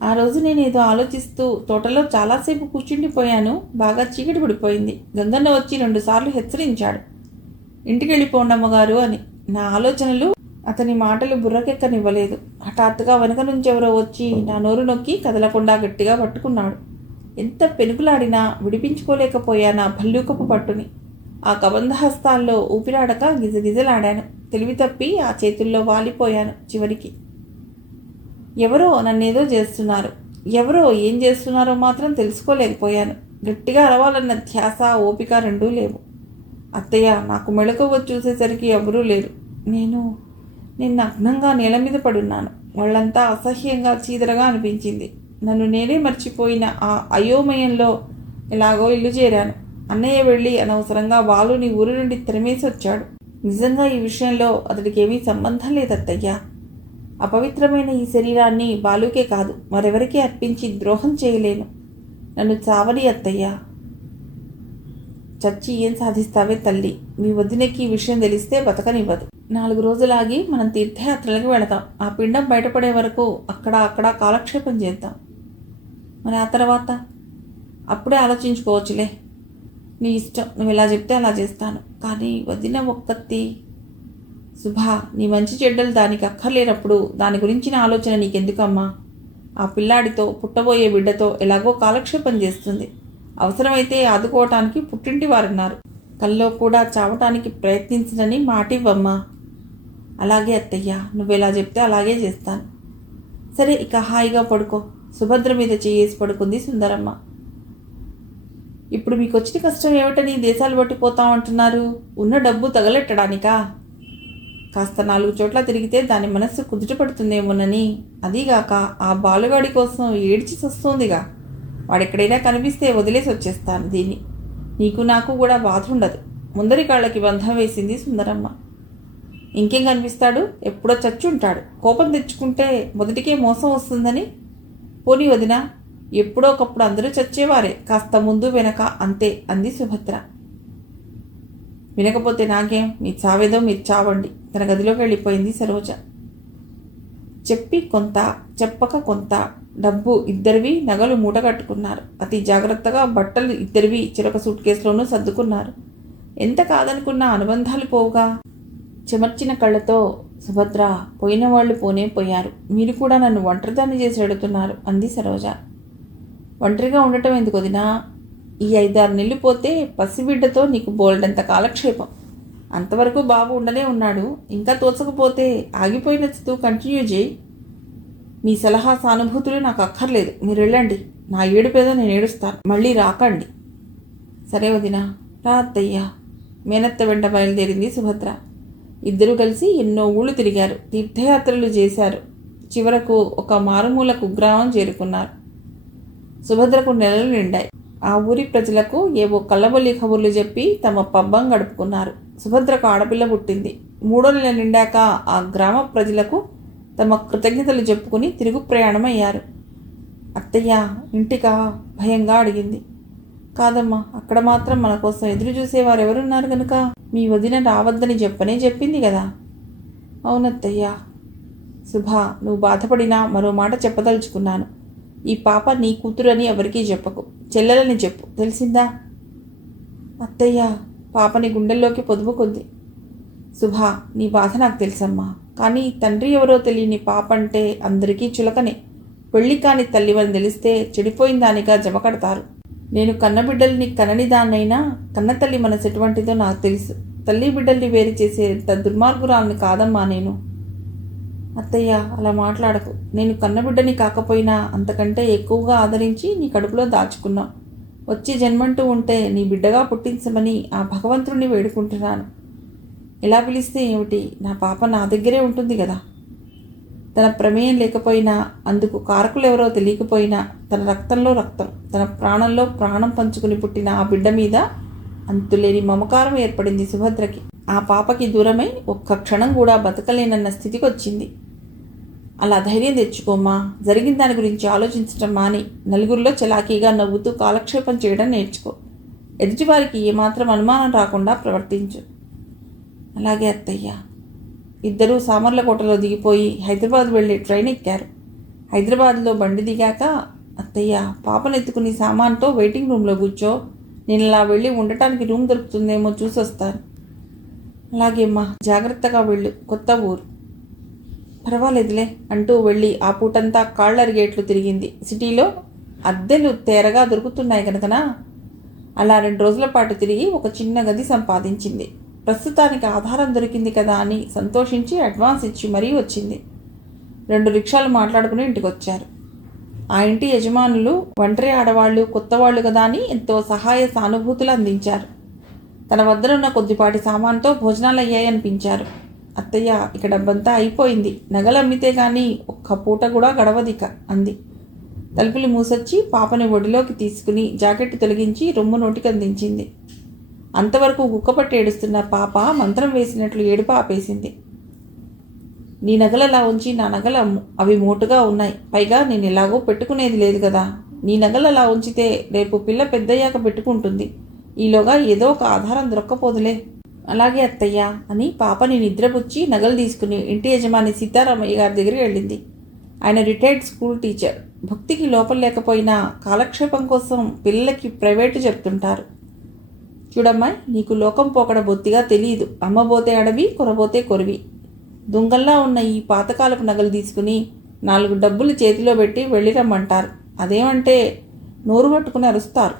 ఆ రోజు నేనేదో ఆలోచిస్తూ తోటలో చాలాసేపు కూర్చుండిపోయాను. బాగా చీకటి పడిపోయింది. గంగన్న వచ్చి 2 సార్లు హెచ్చరించాడు, ఇంటికి వెళ్ళిపోండి అమ్మగారు అని. నా ఆలోచనలు అతని మాటలు బుర్రకెక్కనివ్వలేదు. హఠాత్తుగా వెనక నుంచి ఎవరో వచ్చి నా నోరు నొక్కి కదలకుండా గట్టిగా పట్టుకున్నాడు. ఎంత పెనుకులాడినా విడిపించుకోలేకపోయానా భల్లూకపు పట్టుని. ఆ కబంధహస్తాల్లో ఊపిరాడక గిజగిజలాడాను. తెలివి తప్పి ఆ చేతుల్లో వాలిపోయాను. చివరికి ఎవరో నన్నేదో చేస్తున్నారు. ఎవరో ఏం చేస్తున్నారో మాత్రం తెలుసుకోలేకపోయాను. గట్టిగా అరవాలన్న ధ్యాస, ఓపిక రెండూ లేవు. అత్తయ్య, నాకు మెళకువ చూసేసరికి ఎవరూ లేరు. నేను నగ్నంగా నేల మీద పడున్నాను. వాళ్ళంతా అసహ్యంగా చీదరగా అనిపించింది. నన్ను నేనే మర్చిపోయిన ఆ అయోమయంలో ఎలాగో ఇల్లు చేరాను. అన్నయ్య వెళ్ళి అనవసరంగా బాలుని ఊరి నుండి తరిమేసి వచ్చాడు. నిజంగా ఈ విషయంలో అతడికి ఏమీ సంబంధం లేదత్తయ్యా. అపవిత్రమైన ఈ శరీరాన్ని బాలుకే కాదు మరెవరికీ అర్పించి ద్రోహం చేయలేను. నన్ను చావని అత్తయ్యా. చచ్చి ఏం సాధిస్తావే తల్లి? మీ వదినకి ఈ విషయం తెలిస్తే బతకనివ్వదు. 4 రోజులాగి మనం తీర్థయాత్రలకు వెళతాం. ఆ పిండం బయటపడే వరకు అక్కడ కాలక్షేపం చేద్దాం. మరి ఆ తర్వాత అప్పుడే ఆలోచించుకోవచ్చులే. నీ ఇష్టం, నువ్వు ఎలా చెప్తే అలా చేస్తాను. కానీ వదిన ఒక్కత్తి. సుభా, నీ మంచి చెడ్డలు దానికి అక్కర్లేనప్పుడు దాని గురించిన ఆలోచన నీకెందుకమ్మా? ఆ పిల్లాడితో, పుట్టబోయే బిడ్డతో ఎలాగో కాలక్షేపం చేస్తుంది. అవసరమైతే ఆదుకోవటానికి పుట్టింటి వారున్నారు. కల్లో కూడా చావటానికి ప్రయత్నించనని మాటివ్వమ్మా. అలాగే అత్తయ్య, నువ్వెలా చెప్తే అలాగే చేస్తాను. సరే, ఇక హాయిగా పడుకో. సుభద్ర మీద చేయేసి పడుకుంది సుందరమ్మ. ఇప్పుడు మీకు వచ్చిన కష్టం ఏమిటని దేశాలు పట్టిపోతామంటున్నారు? ఉన్న డబ్బు తగలెట్టడానికా? కాస్త 4 చోట్ల తిరిగితే దాని మనస్సు కుదుట పడుతుందేమోనని. అదీగాక ఆ బాలుగాడి కోసం ఏడ్చి వస్తుందిగా. వాడెక్కడైనా కనిపిస్తే వదిలేసి వచ్చేస్తాను దీన్ని. నీకు నాకు కూడా బాధ ఉండదు. ముందరి కాళ్ళకి బంధం వేసింది సుందరమ్మ. ఇంకేం కనిపిస్తాడు? ఎప్పుడో చచ్చుంటాడు. కోపం తెచ్చుకుంటే మొదటికే మోసం వస్తుందని. పోనీ వదినా, ఎప్పుడో ఒకప్పుడు అందరూ చచ్చేవారే, కాస్త ముందు వెనక అంతే అంది సుభద్ర. వినకపోతే నాకేం, మీ చావేదో మీరు చావండి. తన గదిలోకి వెళ్ళిపోయింది సరోజ. చెప్పి కొంత, చెప్పక కొంత. డబ్బు ఇద్దరివి, నగలు మూట కట్టుకున్నారు. అతి జాగ్రత్తగా బట్టలు ఇద్దరివి చిరక సూట్ కేసులోనూ సర్దుకున్నారు. ఎంత కాదనుకున్నా అనుబంధాలు పోవుగా. చెమర్చిన కళ్ళతో, సుభద్ర, పోయిన వాళ్ళు పోనే పోయారు. మీరు కూడా నన్ను ఒంటరిదాన్ని చేసి అడుగుతున్నారు అంది సరోజ. ఒంటరిగా ఉండటం ఎందుకు వదినా? ఈ 5-6 నెలలు పోతే పసిబిడ్డతో నీకు బోల్డంత కాలక్షేపం. అంతవరకు బాబు ఉండనే ఉన్నాడు. ఇంకా తోచకపోతే ఆగిపోయిన చదువు కంటిన్యూ చేయి. మీ సలహా సానుభూతులు నాకు అక్కర్లేదు. మీరు వెళ్ళండి. నా ఏడుపేదో నేను ఏడుస్తాను. మళ్ళీ రాకండి. సరే వదినా, రా అత్తయ్యా. మేనత్త వెంట బయలుదేరింది సుభద్ర. ఇద్దరూ కలిసి ఎన్నో ఊళ్ళు తిరిగారు. తీర్థయాత్రలు చేశారు. చివరకు ఒక మారుమూల కుగ్రామం చేరుకున్నారు. సుభద్రకు నెలలు నిండాయి. ఆ ఊరి ప్రజలకు ఏవో కళ్ళబొల్లి కబుర్లు చెప్పి తమ పబ్బం గడుపుకున్నారు. సుభద్రకు ఆడపిల్ల పుట్టింది. 3వ నెల నిండాక ఆ గ్రామ ప్రజలకు తమ కృతజ్ఞతలు చెప్పుకుని తిరుగు ప్రయాణం అయ్యారు. అత్తయ్య, ఇంటికా? భయంగా అడిగింది. కాదమ్మా, అక్కడ మాత్రం మన కోసం ఎదురు చూసేవారు ఎవరున్నారు కనుక మీ వదిన రావద్దని చెప్పింది కదా. అవునత్తయ్యా. శుభ, నువ్వు బాధపడినా మరో మాట చెప్పదలుచుకున్నాను. ఈ పాప నీ కూతురు అని ఎవరికీ చెప్పకు, చెల్లెలని చెప్పు, తెలిసిందా? అత్తయ్య, పాపని గుండెల్లోకి పొదుపుకుంది. శుభా, నీ బాధ నాకు తెలుసమ్మా. కానీ తండ్రి ఎవరో తెలియని పాప అంటే అందరికీ చులకనే. పెళ్లి కాని తల్లివని తెలిస్తే చెడిపోయిన దానిగా జమకడతారు. నేను కన్నబిడ్డల్ని కనని దాన్నైనా కన్నతల్లి మనసు ఎటువంటిదో నాకు తెలుసు. తల్లి బిడ్డల్ని వేరు చేసేంత దుర్మార్గురాల్ని కాదమ్మా నేను. అత్తయ్య, అలా మాట్లాడకు. నేను కన్నబిడ్డని కాకపోయినా అంతకంటే ఎక్కువగా ఆదరించి నీ కడుపులో దాచుకున్నావు. వచ్చి జన్మంటూ ఉంటే నీ బిడ్డగా పుట్టించమని ఆ భగవంతుడిని వేడుకుంటున్నాను. ఎలా పిలిస్తే ఏమిటి, నా పాప నా దగ్గరే ఉంటుంది కదా. తన ప్రమేయం లేకపోయినా, అందుకు కారకులెవరో తెలియకపోయినా, తన రక్తంలో రక్తం, తన ప్రాణంలో ప్రాణం పంచుకుని పుట్టిన ఆ బిడ్డ మీద అంతులేని మమకారం ఏర్పడింది సుభద్రకి. ఆ పాపకి దూరమై ఒక్క క్షణం కూడా బతకలేనన్న స్థితికి వచ్చింది. అలా ధైర్యం తెచ్చుకోమ్మా. జరిగిన దాని గురించి ఆలోచించటం మాని నలుగురిలో చలాకీగా నవ్వుతూ కాలక్షేపం చేయడం నేర్చుకో. ఎదుటివారికి ఏమాత్రం అనుమానం రాకుండా ప్రవర్తించు. అలాగే అత్తయ్య. ఇద్దరూ సామర్లకోటలో దిగిపోయి హైదరాబాద్ వెళ్ళి ట్రైన్ ఎక్కారు. హైదరాబాద్లో బండి దిగాక, అత్తయ్య, పాపనెత్తుకుని సామాన్తో వెయిటింగ్ రూమ్లో కూర్చో. నేను అలా వెళ్ళి ఉండటానికి రూమ్ దొరుకుతుందేమో చూసి వస్తాను. అలాగే అమ్మా, జాగ్రత్తగా వెళ్ళు, కొత్త ఊరు. పర్వాలేదులే అంటూ వెళ్ళి ఆ పూటంతా కాళ్ళరిగేట్లు తిరిగింది. సిటీలో అద్దెలు తేరగా దొరుకుతున్నాయి కనుకనా అలా 2 రోజుల పాటు తిరిగి ఒక చిన్న గది సంపాదించింది. ప్రస్తుతానికి ఆధారం దొరికింది కదా అని సంతోషించి అడ్వాన్స్ ఇచ్చి మరీ వచ్చింది. 2 రిక్షాలు మాట్లాడుకుని ఇంటికి వచ్చారు. ఆ ఇంటి యజమానులు ఒంటరి ఆడవాళ్ళు, కొత్తవాళ్ళు కదా అని ఎంతో సహాయ సానుభూతులు అందించారు. తన వద్దనున్న కొద్దిపాటి సామాన్తో భోజనాలు అయ్యాయనిపించారు. అత్తయ్య, ఇక డబ్బంతా అయిపోయింది. నగలు అమ్మితే కానీ ఒక్క పూట కూడా గడవదిక అంది. తలుపులు మూసొచ్చి పాపని ఒడిలోకి తీసుకుని జాకెట్ తొలగించి రొమ్ము నోటికి అందించింది. అంతవరకు గుక్కపట్టి ఏడుస్తున్న పాప మంత్రం వేసినట్లు ఏడుపు ఆపేసింది. నీ నగలలా ఉంచి నా నగలు అమ్ము, అవి మోటుగా ఉన్నాయి. పైగా నేను ఎలాగో పెట్టుకునేది లేదు కదా. నీ నగలలా ఉంచితే రేపు పిల్ల పెద్దయ్యాక పెట్టుకుంటుంది. ఈలోగా ఏదో ఒక ఆధారం దొరక్కపోదులే. అలాగే అత్తయ్య అని పాపని నిద్రపుచ్చి నగలు తీసుకుని ఇంటి యజమాని సీతారామయ్య గారి దగ్గరికి వెళ్ళింది. ఆయన రిటైర్డ్ స్కూల్ టీచర్. భక్తికి లోపం లేకపోయినా కాలక్షేపం కోసం పిల్లలకి ప్రైవేటు చెప్తుంటారు. చూడమ్మాయి, నీకు లోకం పోకడ బొత్తిగా తెలియదు. అమ్మబోతే అడవి, కొరబోతే కొరివి. దొంగల్లా ఉన్న ఈ పాతకాలపు నగలు తీసుకుని 4 డబ్బులు చేతిలో పెట్టి వెళ్ళిరమ్మంటారు. అదేమంటే నోరు పట్టుకుని అరుస్తారు.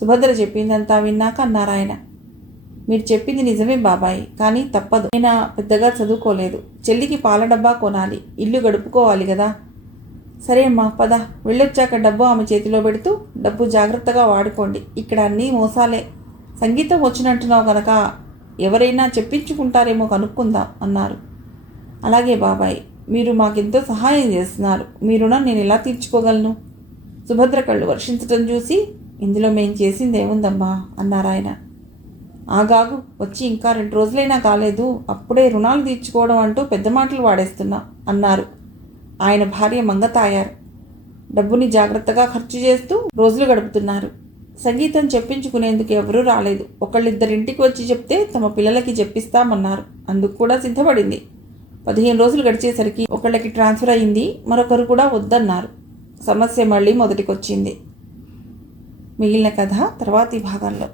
సుభద్ర చెప్పిందంతా విన్నాక అన్నారాయన, మీరు చెప్పింది నిజమే బాబాయ్, కానీ తప్పదు. నేను పెద్దగా చదువుకోలేదు. చెల్లికి పాల డబ్బా కొనాలి, ఇల్లు గడుపుకోవాలి కదా. సరే అమ్మా, పద. వెళ్ళొచ్చాక డబ్బు ఆమె చేతిలో పెడుతూ, డబ్బు జాగ్రత్తగా వాడుకోండి. ఇక్కడ అన్నీ మోసాలే. సంగీతం వచ్చినట్టున్నావు కనుక ఎవరైనా చెప్పించుకుంటారేమో కనుక్కుందాం అన్నారు. అలాగే బాబాయ్, మీరు మాకెంతో సహాయం చేస్తున్నారు. మీ రుణం నేను ఎలా తీర్చుకోగలను? సుభద్ర కళ్ళు వర్షించటం చూసి, ఇందులో మేం చేసింది ఏముందమ్మా అన్నారాయన. ఆగాగు, వచ్చి ఇంకా 2 రోజులైనా కాలేదు, అప్పుడే రుణాలు తీర్చుకోవడం అంటూ పెద్ద మాటలు వాడేస్తున్నా అన్నారు ఆయన భార్య మంగతాయారు. డబ్బుని జాగ్రత్తగా ఖర్చు చేస్తూ రోజులు గడుపుతున్నారు. సంగీతం చెప్పించుకునేందుకు ఎవరూ రాలేదు. ఒకళ్ళిద్దరింటికి వచ్చి చెప్తే తమ పిల్లలకి చెప్పిస్తామన్నారు. అందుకు కూడా సిద్ధపడింది. 15 రోజులు గడిచేసరికి ఒకళ్ళకి ట్రాన్స్ఫర్ అయింది, మరొకరు కూడా వద్దన్నారు. సమస్య మళ్ళీ మొదటికొచ్చింది. మిగిలిన కథ తర్వాతి భాగంలో.